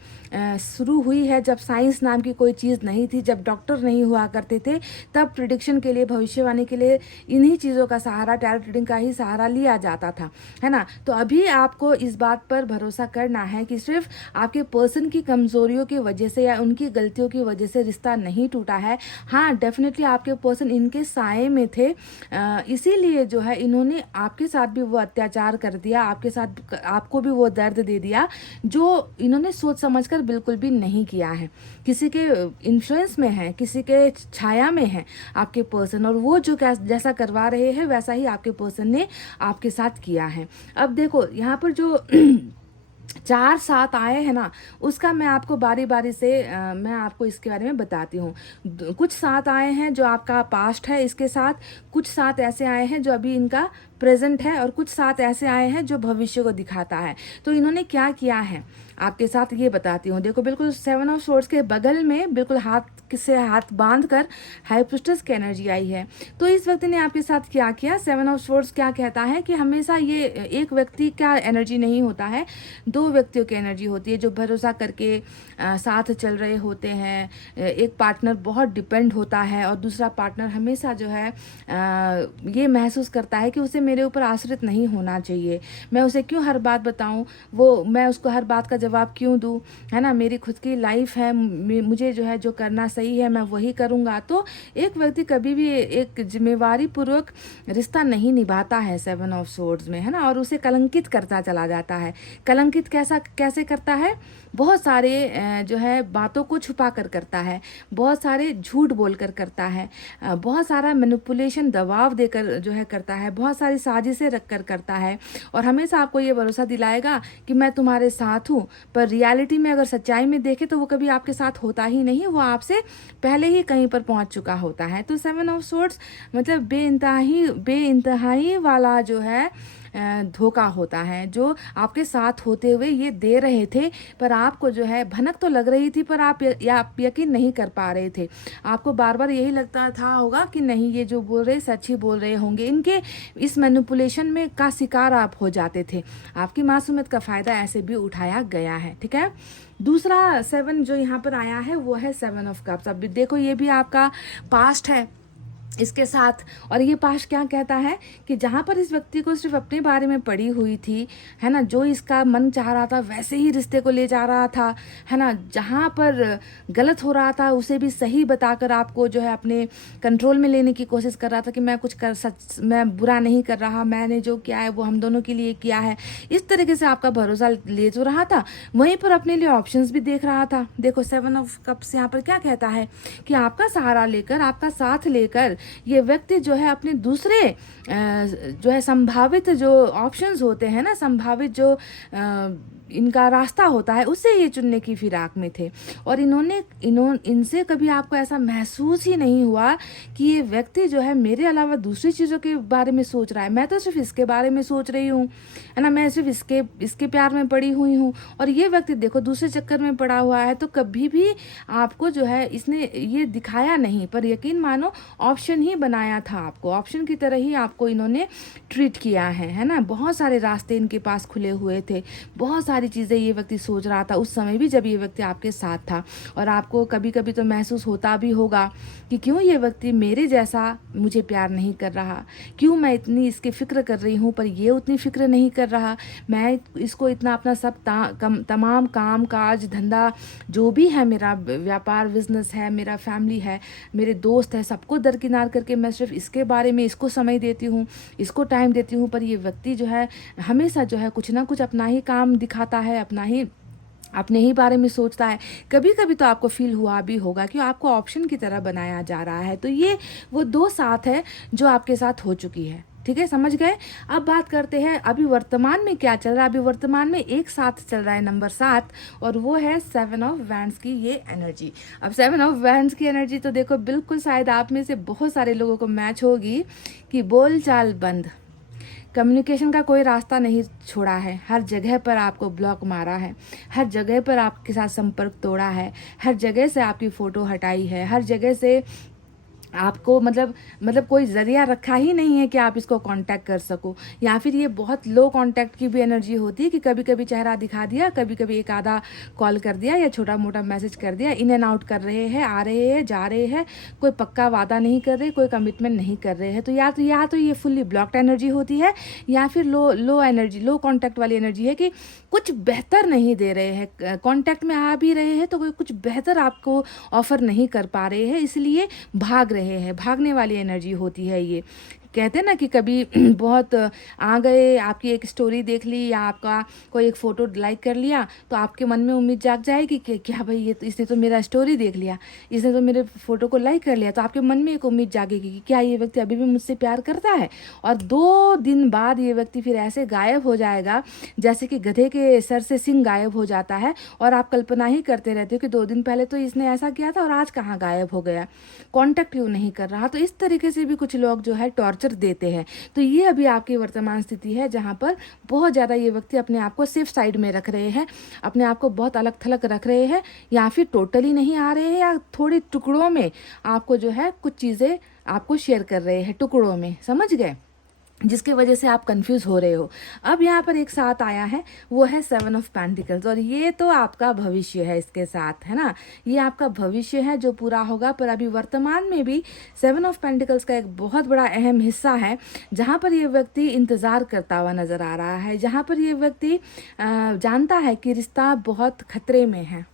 शुरू हुई है जब साइंस नाम की कोई चीज़ नहीं थी, जब डॉक्टर नहीं हुआ करते थे, तब प्रिडिक्शन के लिए, भविष्यवाणी के लिए इन्हीं चीज़ों का सहारा, टैरेट रीडिंग का ही सहारा लिया जाता था, है ना। तो अभी आपको इस बात पर भरोसा करना है कि सिर्फ आपके पर्सन की कमजोरियों की वजह से या उनकी गलतियों की वजह से रिश्ता नहीं टूटा है। हाँ, डेफिनेटली आपके पर्सन इनके साए में थे, इसीलिए जो है इन्होंने आपके साथ भी वो अत्याचार कर दिया, आपके साथ आपको भी वो दर्द दे दिया जो इन्होंने सोच समझकर बिल्कुल भी नहीं किया है। किसी के इन्फ्लुएंस में है, किसी के छाया में है आपके पर्सन, और वो जो जैसा करवा रहे हैं वैसा ही आपके पर्सन ने आपके साथ किया है। अब देखो यहाँ पर जो 4-7 आए हैं ना, उसका मैं आपको बारी बारी से मैं आपको इसके बारे में बताती हूँ। कुछ 7 आए हैं जो आपका पास्ट है इसके साथ, कुछ 7 ऐसे आए हैं जो अभी इनका प्रेजेंट है, और कुछ 7 ऐसे आए हैं जो भविष्य को दिखाता है। तो इन्होंने क्या किया है आपके साथ ये बताती हूँ। देखो, बिल्कुल 7 ऑफ सोर्ड्स के बगल में बिल्कुल हाथ से हाथ बांध कर हाई प्रीस्टेस की एनर्जी आई है। तो इस व्यक्ति ने आपके साथ क्या किया? 7 ऑफ सोर्ड्स क्या कहता है कि हमेशा ये एक व्यक्ति का एनर्जी नहीं होता है, 2 व्यक्तियों की एनर्जी होती है जो भरोसा करके साथ चल रहे होते हैं। एक पार्टनर बहुत डिपेंड होता है और दूसरा पार्टनर हमेशा जो है ये महसूस करता है कि उसे मेरे ऊपर आश्रित नहीं होना चाहिए, मैं उसे क्यों हर बात बताऊं, वो मैं उसको हर बात का जवाब क्यों दूं, है ना। मेरी खुद की लाइफ है, मुझे जो है जो करना सही है मैं वही करूंगा। तो एक व्यक्ति कभी भी एक जिम्मेवारी पूर्वक रिश्ता नहीं निभाता है 7 ऑफ सोर्ड्स में, है ना, और उसे कलंकित करता चला जाता है। कलंकित कैसे करता है? बहुत सारे जो है बातों को छुपा कर करता है, बहुत सारे झूठ बोलकर करता है, बहुत सारा मैनिपुलेशन, दबाव देकर जो है करता है, बहुत सारी साजिशें रख कर करता है, और हमेशा आपको ये भरोसा दिलाएगा कि मैं तुम्हारे साथ हूँ, पर रियलिटी में अगर सच्चाई में देखे तो वो कभी आपके साथ होता ही नहीं, वो आपसे पहले ही कहीं पर पहुँच चुका होता है। तो 7 ऑफ सोर्ड्स मतलब बेइंतहाई वाला जो है धोखा होता है, जो आपके साथ होते हुए ये दे रहे थे, पर आपको जो है भनक तो लग रही थी, पर आप यकीन नहीं कर पा रहे थे। आपको बार बार यही लगता था होगा कि नहीं, ये जो बोल रहे सच ही बोल रहे होंगे। इनके इस मैनिपुलेशन में का शिकार आप हो जाते थे। आपकी मासूमियत का फ़ायदा ऐसे भी उठाया गया है, ठीक है। दूसरा 7 जो यहाँ पर आया है वो है 7 ऑफ कप्स। अब देखो ये भी आपका पास्ट है इसके साथ, और ये पास्ट क्या कहता है कि जहाँ पर इस व्यक्ति को सिर्फ अपने बारे में पड़ी हुई थी, है ना, जो इसका मन चाह रहा था वैसे ही रिश्ते को ले जा रहा था, है ना, जहाँ पर गलत हो रहा था उसे भी सही बताकर आपको जो है अपने कंट्रोल में लेने की कोशिश कर रहा था कि मैं बुरा नहीं कर रहा, मैंने जो किया है वो हम दोनों के लिए किया है। इस तरीके से आपका भरोसा ले जो रहा था, वहीं पर अपने लिए ऑप्शंस भी देख रहा था। देखो 7 ऑफ कप्स यहाँ पर क्या कहता है कि आपका सहारा लेकर, आपका साथ लेकर ये व्यक्ति जो है अपने दूसरे जो है संभावित जो ऑप्शंस होते हैं ना, संभावित जो इनका रास्ता होता है, उससे ये चुनने की फिराक में थे। और इनसे कभी आपको ऐसा महसूस ही नहीं हुआ कि ये व्यक्ति जो है मेरे अलावा दूसरी चीज़ों के बारे में सोच रहा है, मैं तो सिर्फ इसके बारे में सोच रही हूँ, है ना, मैं सिर्फ इसके प्यार में पड़ी हुई हूँ, और ये व्यक्ति देखो दूसरे चक्कर में पड़ा हुआ है। तो कभी भी आपको जो है इसने ये दिखाया नहीं, पर यकीन मानो ऑप्शन ही बनाया था आपको, ऑप्शन की तरह ही आपको इन्होंने ट्रीट किया है ना। बहुत सारे रास्ते इनके पास खुले हुए थे, बहुत सारी चीज़ें ये व्यक्ति सोच रहा था उस समय भी जब ये व्यक्ति आपके साथ था। और आपको कभी कभी तो महसूस होता भी होगा कि क्यों ये व्यक्ति मेरे जैसा मुझे प्यार नहीं कर रहा, क्यों मैं इतनी इसकी फ़िक्र कर रही हूँ पर ये उतनी फ़िक्र नहीं कर रहा, मैं इसको इतना अपना सब तमाम काम काज धंधा जो भी है, मेरा व्यापार बिजनेस है, मेरा फैमिली है, मेरे दोस्त है, सबको दरकिनार करके मैं सिर्फ इसके बारे में इसको समय देती हूँ, इसको टाइम देती हूँ, पर ये व्यक्ति जो है हमेशा जो है कुछ ना कुछ अपना ही काम दिखाता है, अपने ही बारे में सोचता है। कभी कभी तो आपको फील हुआ भी होगा कि आपको ऑप्शन की तरह बनाया जा रहा है। तो ये वो 2 साथ है जो आपके साथ हो चुकी है, ठीक है, समझ गए। अब बात करते हैं अभी वर्तमान में क्या चल रहा है। अभी वर्तमान में एक साथ चल रहा है नंबर 7, और वो है 7 ऑफ वैंड्स की ये एनर्जी। अब 7 ऑफ वैंड्स की एनर्जी तो देखो बिल्कुल शायद आप में से बहुत सारे लोगों को मैच होगी कि बोलचाल बंद, कम्युनिकेशन का कोई रास्ता नहीं छोड़ा है, हर जगह पर आपको ब्लॉक मारा है, हर जगह पर आपके साथ संपर्क तोड़ा है, हर जगह से आपकी फ़ोटो हटाई है, हर जगह से आपको मतलब कोई ज़रिया रखा ही नहीं है कि आप इसको कांटेक्ट कर सको। या फिर ये बहुत लो कांटेक्ट की भी एनर्जी होती है कि कभी कभी चेहरा दिखा दिया, कभी कभी एक आधा कॉल कर दिया या छोटा मोटा मैसेज कर दिया, इन एंड आउट कर रहे हैं, आ रहे हैं, जा रहे हैं, कोई पक्का वादा नहीं कर रहे, कोई कमिटमेंट नहीं कर रहे हैं। तो या तो ये फुल्ली ब्लॉक्ड एनर्जी होती है, या फिर लो एनर्जी, लो कॉन्टैक्ट वाली एनर्जी है कि कुछ बेहतर नहीं दे रहे हैं, कॉन्टैक्ट में आ भी रहे हैं तो कोई कुछ बेहतर आपको ऑफर नहीं कर पा रहे हैं, इसलिए भाग रहे हैं, भागने वाली एनर्जी होती है ये। कहते हैं ना कि कभी बहुत आ गए, आपकी एक स्टोरी देख ली या आपका कोई एक फ़ोटो लाइक कर लिया तो आपके मन में उम्मीद जाग जाएगी कि क्या भाई ये तो इसने तो मेरा स्टोरी देख लिया, इसने तो मेरे फ़ोटो को लाइक कर लिया, तो आपके मन में एक उम्मीद जागेगी कि क्या ये व्यक्ति अभी भी मुझसे प्यार करता है। और 2 दिन बाद ये व्यक्ति फिर ऐसे गायब हो जाएगा जैसे कि गधे के सर से सिंग गायब हो जाता है, और आप कल्पना ही करते रहते हो कि 2 दिन पहले तो इसने ऐसा किया था और आज कहाँ गायब हो गया, कॉन्टैक्ट क्यों नहीं कर रहा। तो इस तरीके से भी कुछ लोग जो है टॉर्चर देते हैं। तो ये अभी आपकी वर्तमान स्थिति है जहाँ पर बहुत ज़्यादा ये व्यक्ति अपने आप को सेफ साइड में रख रहे हैं, अपने आप को बहुत अलग थलग रख रहे हैं, या फिर टोटली नहीं आ रहे हैं, या थोड़े टुकड़ों में आपको जो है कुछ चीज़ें आपको शेयर कर रहे हैं, टुकड़ों में, समझ गए, जिसकी वजह से आप कंफ्यूज हो रहे हो। अब यहाँ पर एक साथ आया है वो है 7 ऑफ पेंटिकल्स, और ये तो आपका भविष्य है इसके साथ, है ना, ये आपका भविष्य है जो पूरा होगा। पर अभी वर्तमान में भी 7 ऑफ पेंटिकल्स का एक बहुत बड़ा अहम हिस्सा है जहाँ पर ये व्यक्ति इंतज़ार करता हुआ नज़र आ रहा है, जहाँ पर ये व्यक्ति जानता है कि रिश्ता बहुत खतरे में है,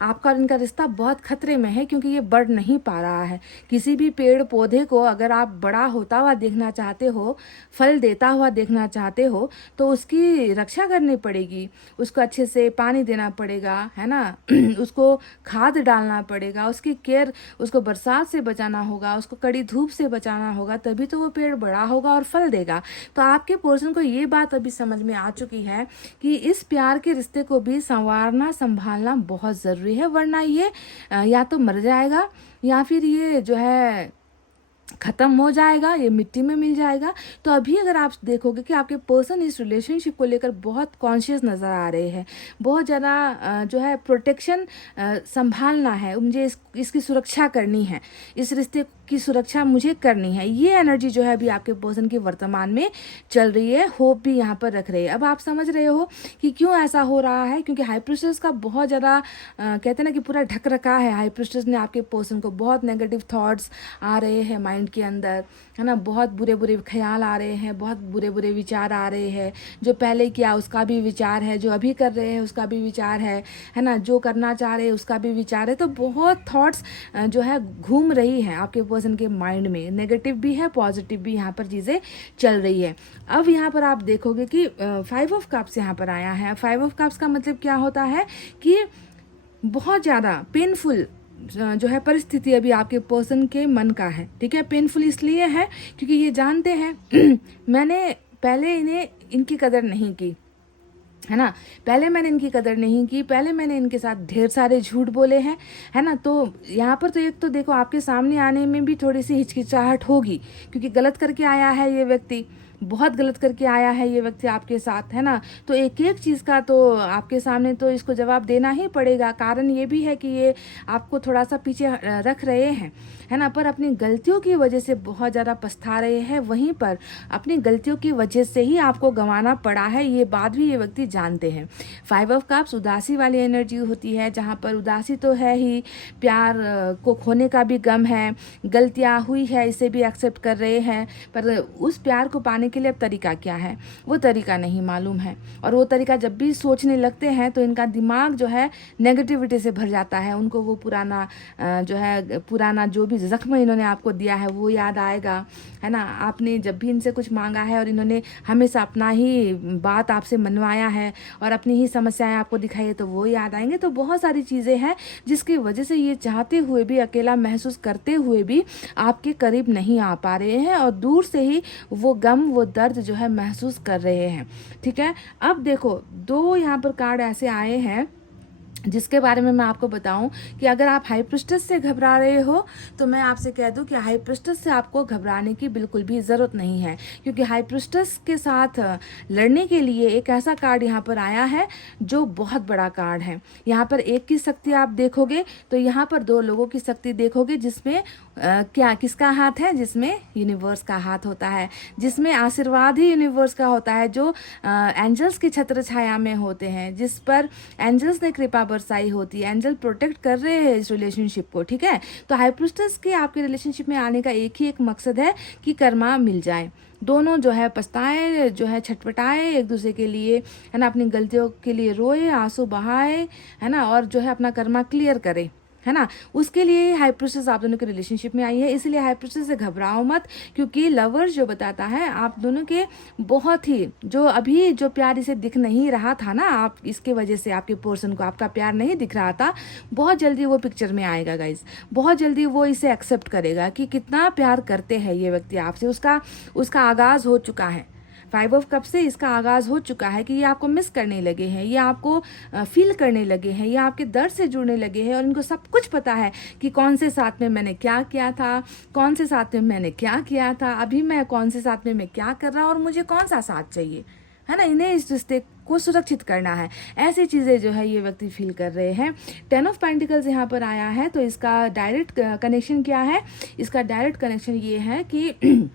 आपका और इनका रिश्ता बहुत खतरे में है, क्योंकि ये बढ़ नहीं पा रहा है। किसी भी पेड़ पौधे को अगर आप बड़ा होता हुआ देखना चाहते हो, फल देता हुआ देखना चाहते हो, तो उसकी रक्षा करनी पड़ेगी, उसको अच्छे से पानी देना पड़ेगा, है ना उसको खाद डालना पड़ेगा, उसकी केयर, उसको बरसात से बचाना होगा, उसको कड़ी धूप से बचाना होगा, तभी तो वो पेड़ बड़ा होगा और फल देगा। तो आपके पर्सन को ये बात अभी समझ में आ चुकी है कि इस प्यार के रिश्ते को भी संवारना संभालना बहुत ज़रूरी है, वरना ये या तो मर जाएगा या फिर ये जो है ख़त्म हो जाएगा, ये मिट्टी में मिल जाएगा। तो अभी अगर आप देखोगे कि आपके पर्सन इस रिलेशनशिप को लेकर बहुत कॉन्शियस नज़र आ रहे हैं, बहुत ज़्यादा जो है प्रोटेक्शन संभालना है, मुझे इसकी सुरक्षा करनी है, इस रिश्ते की सुरक्षा मुझे करनी है, ये एनर्जी जो है अभी आपके पर्सन की वर्तमान में चल रही है। होप भी यहाँ पर रख रहे हैं। अब आप समझ रहे हो कि क्यों ऐसा हो रहा है, क्योंकि हाई प्रीस्टेस का बहुत ज़्यादा कहते हैं ना कि पूरा ढक रखा है। हाई प्रीस्टेस ने आपके पर्सन को बहुत नेगेटिव थॉट्स आ रहे हैं माइंड के अंदर, है ना, बहुत बुरे बुरे ख्याल आ रहे हैं, बहुत बुरे बुरे विचार आ रहे हैं। जो पहले किया उसका भी विचार है, जो अभी कर रहे हैं उसका भी विचार है ना, जो करना चाह रहे हैं उसका भी विचार है। तो बहुत थॉट्स जो है घूम रही है आपके पर्सन के माइंड में, नेगेटिव भी है पॉजिटिव भी, यहाँ पर चीज़ें चल रही है। अब यहाँ पर आप देखोगे कि 5 ऑफ कप्स यहाँ पर आया है। 5 ऑफ कप्स का मतलब क्या होता है कि बहुत ज़्यादा पेनफुल जो है परिस्थिति अभी आपके पर्सन के मन का है। ठीक है, पेनफुल इसलिए है क्योंकि ये जानते हैं मैंने पहले इनकी कदर नहीं की, है ना, पहले मैंने इनकी कदर नहीं की, पहले मैंने इनके साथ ढेर सारे झूठ बोले हैं, है ना। तो यहाँ पर तो एक तो देखो आपके सामने आने में भी थोड़ी सी हिचकिचाहट होगी, क्योंकि गलत करके आया है ये व्यक्ति, बहुत गलत करके आया है ये व्यक्ति आपके साथ, है ना। तो एक एक चीज़ का तो आपके सामने तो इसको जवाब देना ही पड़ेगा। कारण ये भी है कि ये आपको थोड़ा सा पीछे रख रहे हैं, है ना, पर अपनी गलतियों की वजह से बहुत ज़्यादा पछता रहे हैं। वहीं पर अपनी गलतियों की वजह से ही आपको गंवाना पड़ा है, ये बात भी ये व्यक्ति जानते हैं। 5 ऑफ कप्स उदासी वाली एनर्जी होती है, जहाँ पर उदासी तो है ही, प्यार को खोने का भी गम है, गलतियाँ हुई है इसे भी एक्सेप्ट कर रहे हैं, पर उस प्यार को पाने के लिए अब तरीका क्या है वो तरीका नहीं मालूम है। और वो तरीका जब भी सोचने लगते हैं तो इनका दिमाग जो है नेगेटिविटी से भर जाता है। उनको वो पुराना जो है पुराना जो भी ज़ख्म इन्होंने आपको दिया है वो याद आएगा, है ना। आपने जब भी इनसे कुछ मांगा है और इन्होंने हमेशा अपना ही बात आपसे मनवाया है और अपनी ही समस्याएं आपको दिखाई है तो वो याद आएंगे। तो बहुत सारी चीज़ें हैं जिसकी वजह से ये चाहते हुए भी, अकेला महसूस करते हुए भी आपके करीब नहीं आ पा रहे हैं और दूर से ही वो गम वो दर्द जो है महसूस कर रहे हैं। ठीक है, अब देखो 2 यहाँ पर कार्ड ऐसे आए हैं जिसके बारे में मैं आपको बताऊं कि अगर आप हाई प्रीस्टेस से घबरा रहे हो तो मैं आपसे कह दूं कि हाई प्रीस्टेस से आपको घबराने की बिल्कुल भी ज़रूरत नहीं है, क्योंकि हाई प्रीस्टेस के साथ लड़ने के लिए एक ऐसा कार्ड यहाँ पर आया है जो बहुत बड़ा कार्ड है। यहाँ पर एक की शक्ति आप देखोगे तो यहाँ पर 2 लोगों की शक्ति देखोगे, जिसमें क्या किसका हाथ है, जिसमें यूनिवर्स का हाथ होता है, जिसमें आशीर्वाद ही यूनिवर्स का होता है, जो एंजल्स की छत्र छाया में होते हैं, जिस पर एंजल्स ने कृपा बरसाई होती है। एंजल प्रोटेक्ट कर रहे हैं इस रिलेशनशिप को। ठीक है, तो हाई प्रीस्टेस के आपके रिलेशनशिप में आने का एक ही एक मकसद है कि कर्मा मिल जाए, दोनों जो है पछताए, जो है छटपटाए एक दूसरे के लिए, है ना, अपनी गलतियों के लिए रोए, आंसू बहाए, है ना, और जो है अपना कर्मा क्लियर करे, है ना। उसके लिए हाई प्रीस्टेस आप दोनों के रिलेशनशिप में आई है। इसलिए हाई प्रीस्टेस से घबराओ मत, क्योंकि लवर्स जो बताता है आप दोनों के बहुत ही जो अभी जो प्यार इसे दिख नहीं रहा था ना, आप इसके वजह से आपके पर्सन को आपका प्यार नहीं दिख रहा था, बहुत जल्दी वो पिक्चर में आएगा गाइज। बहुत जल्दी वो इसे एक्सेप्ट करेगा कि कितना प्यार करते हैं ये व्यक्ति आपसे। उसका आगाज़ हो चुका है। 5 ऑफ कप से इसका आगाज़ हो चुका है कि ये आपको मिस करने लगे हैं, ये आपको फील करने लगे हैं, ये आपके दर्द से जुड़ने लगे हैं, और इनको सब कुछ पता है कि कौन से साथ में मैंने क्या किया था, कौन से साथ में मैंने क्या किया था, अभी मैं कौन से साथ में मैं क्या कर रहा हूँ और मुझे कौन सा साथ चाहिए, है ना। इन्हें इस रिश्ते को सुरक्षित करना है, ऐसी चीज़ें जो है ये व्यक्ति फील कर रहे हैं। 10 ऑफ पेंटिकल्स यहाँ पर आया है, तो इसका डायरेक्ट कनेक्शन क्या है? इसका डायरेक्ट कनेक्शन ये है कि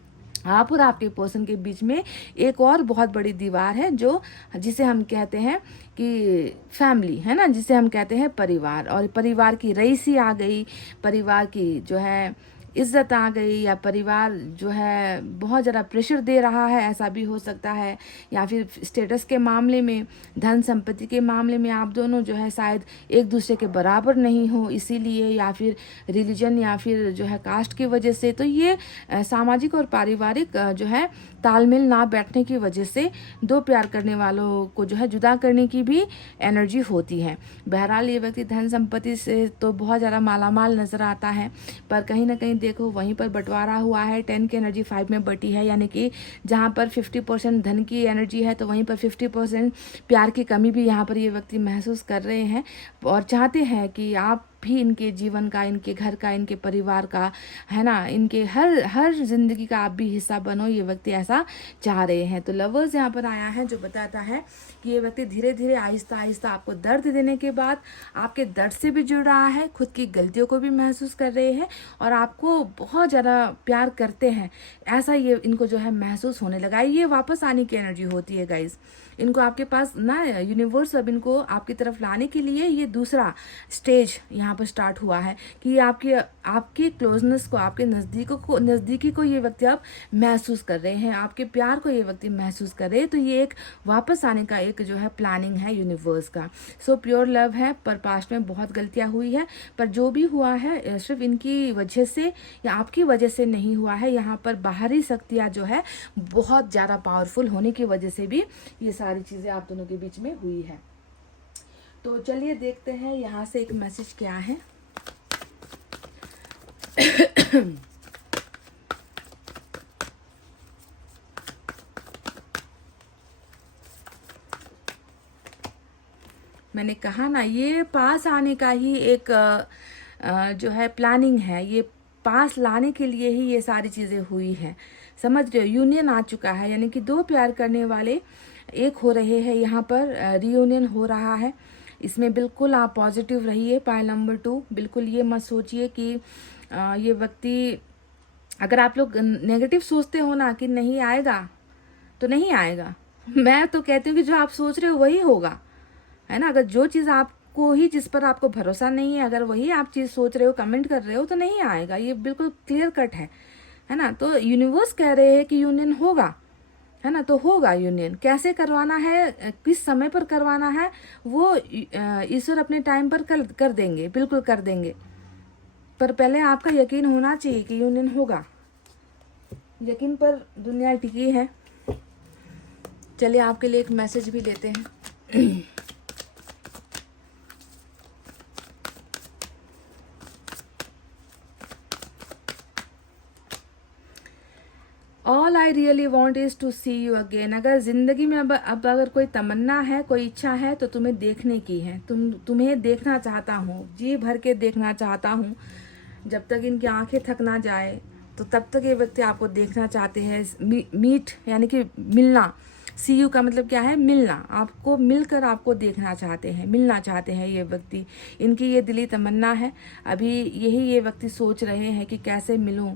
आप और आपके पर्सन के बीच में एक और बहुत बड़ी दीवार है, जो जिसे हम कहते हैं कि फैमिली, है ना, जिसे हम कहते हैं परिवार। और परिवार की रईसी आ गई, परिवार की जो है इज्जत आ गई, या परिवार जो है बहुत ज़्यादा प्रेशर दे रहा है, ऐसा भी हो सकता है। या फिर स्टेटस के मामले में, धन संपत्ति के मामले में आप दोनों जो है शायद एक दूसरे के बराबर नहीं हो, इसीलिए, या फिर रिलीजन या फिर जो है कास्ट की वजह से। तो ये सामाजिक और पारिवारिक जो है तालमेल ना बैठने की वजह से 2 प्यार करने वालों को जो है जुदा करने की भी एनर्जी होती है। बहरहाल ये व्यक्ति धन संपत्ति से तो बहुत ज़्यादा मालामाल नज़र आता है, पर कहीं ना कहीं देखो वहीं पर बंटवारा हुआ है। 10 की एनर्जी 5 में बटी है, यानी कि जहाँ पर 50% धन की एनर्जी है तो वहीं पर 50% प्यार की कमी भी यहाँ पर ये व्यक्ति महसूस कर रहे हैं, और चाहते हैं कि आप भी इनके जीवन का, इनके घर का, इनके परिवार का, है ना, इनके हर जिंदगी का आप भी हिस्सा बनो, ये व्यक्ति ऐसा चाह रहे हैं। तो लवर्स यहाँ पर आया है जो बताता है कि ये व्यक्ति धीरे धीरे आहिस्ता आहिस्ता आपको दर्द देने के बाद आपके दर्द से भी जुड़ रहा है, खुद की गलतियों को भी महसूस कर रहे हैं और आपको बहुत ज़्यादा प्यार करते हैं, ऐसा ये इनको जो है महसूस होने लगा है। ये वापस आने की एनर्जी होती है गाइज। इनको आपके पास ना, यूनिवर्स अब इनको आपकी तरफ लाने के लिए ये दूसरा स्टेज यहाँ पर स्टार्ट हुआ है कि आपकी क्लोजनेस को, आपके नज़दीकी को ये व्यक्ति अब महसूस कर रहे हैं, आपके प्यार को ये व्यक्ति महसूस कर रहे हैं। तो ये एक वापस आने का एक जो है प्लानिंग है यूनिवर्स का। सो प्योर लव है, पर पास्ट में बहुत गलतियाँ हुई है, पर जो भी हुआ है सिर्फ इनकी वजह से या आपकी वजह से नहीं हुआ है। यहाँ पर बाहरी शक्तियाँ जो है बहुत ज़्यादा पावरफुल होने की वजह से भी ये सारी चीज़ें आप दोनों के बीच में हुई है। तो चलिए देखते हैं यहाँ से एक मैसेज क्या है। मैंने कहा ना, ये पास आने का ही एक जो है प्लानिंग है, ये पास लाने के लिए ही ये सारी चीज़ें हुई हैं, समझ रहे हो। यूनियन आ चुका है, यानी कि दो प्यार करने वाले एक हो रहे हैं, यहाँ पर रियूनियन हो रहा है। इसमें बिल्कुल आप पॉजिटिव रहिए। पॉइंट नंबर 2, बिल्कुल ये मत सोचिए कि ये व्यक्ति, अगर आप लोग नेगेटिव सोचते हो ना कि नहीं आएगा तो नहीं आएगा, मैं तो कहती हूँ कि जो आप सोच रहे हो वही होगा, है ना। अगर जो चीज़ आपको ही, जिस पर आपको भरोसा नहीं है, अगर वही आप चीज़ सोच रहे हो, कमेंट कर रहे हो, तो नहीं आएगा। ये बिल्कुल क्लियर कट है ना। तो यूनिवर्स कह रहे हैं कि यूनियन होगा, है ना, तो होगा यूनियन। कैसे करवाना है, किस समय पर करवाना है, वो ईश्वर अपने टाइम पर कर देंगे, बिल्कुल कर देंगे। पर पहले आपका यकीन होना चाहिए कि यूनियन होगा। यकीन पर दुनिया टिकी है। चलिए आपके लिए एक मैसेज भी लेते हैं। All I really want is to see you again. अगर ज़िंदगी में अब अगर कोई तमन्ना है, कोई इच्छा है, तो तुम्हें देखने की है। तुम्हें देखना चाहता हूँ, जी भर के देखना चाहता हूँ। जब तक इनकी आंखें थक ना जाए तो तब तक ये व्यक्ति आपको देखना चाहते हैं। मीट यानी कि मिलना, सी यू का मतलब क्या है, मिलना। आपको मिलकर आपको देखना चाहते हैं, मिलना चाहते हैं ये व्यक्ति। इनकी ये दिली तमन्ना है। अभी यही ये व्यक्ति सोच रहे हैं कि कैसे मिलूं।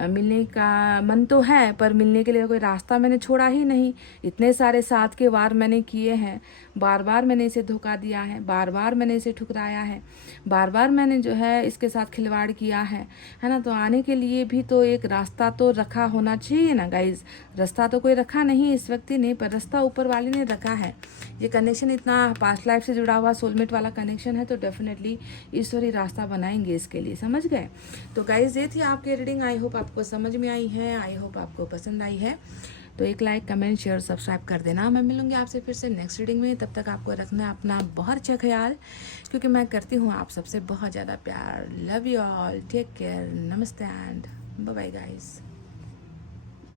मिलने का मन तो है, पर मिलने के लिए कोई रास्ता मैंने छोड़ा ही नहीं। इतने सारे साथ के वार मैंने किए हैं, बार बार मैंने इसे धोखा दिया है, बार बार मैंने इसे ठुकराया है, बार बार मैंने जो है इसके साथ खिलवाड़ किया है ना। तो आने के लिए भी तो एक रास्ता तो रखा होना चाहिए ना गाइज। रास्ता तो कोई रखा नहीं इस व्यक्ति ने, पर रास्ता ऊपर वाले ने रखा है। ये कनेक्शन इतना पास्ट लाइफ से जुड़ा हुआ सोलमेट वाला कनेक्शन है, तो डेफिनेटली ईश्वर ही रास्ता बनाएंगे इसके लिए, समझ गए। तो गाइज ये थी आपकी रीडिंग। आई होप आपको समझ में आई है, आई होप आपको पसंद आई है। तो एक लाइक, कमेंट, शेयर, सब्सक्राइब कर देना। मैं मिलूंगी आपसे फिर से नेक्स्ट रीडिंग में। तब तक आपको रखना है अपना बहुत अच्छा ख्याल, क्योंकि मैं करती हूँ आप सबसे बहुत ज़्यादा प्यार। Love you all, take care, नमस्ते एंड बाय बाय गाइस।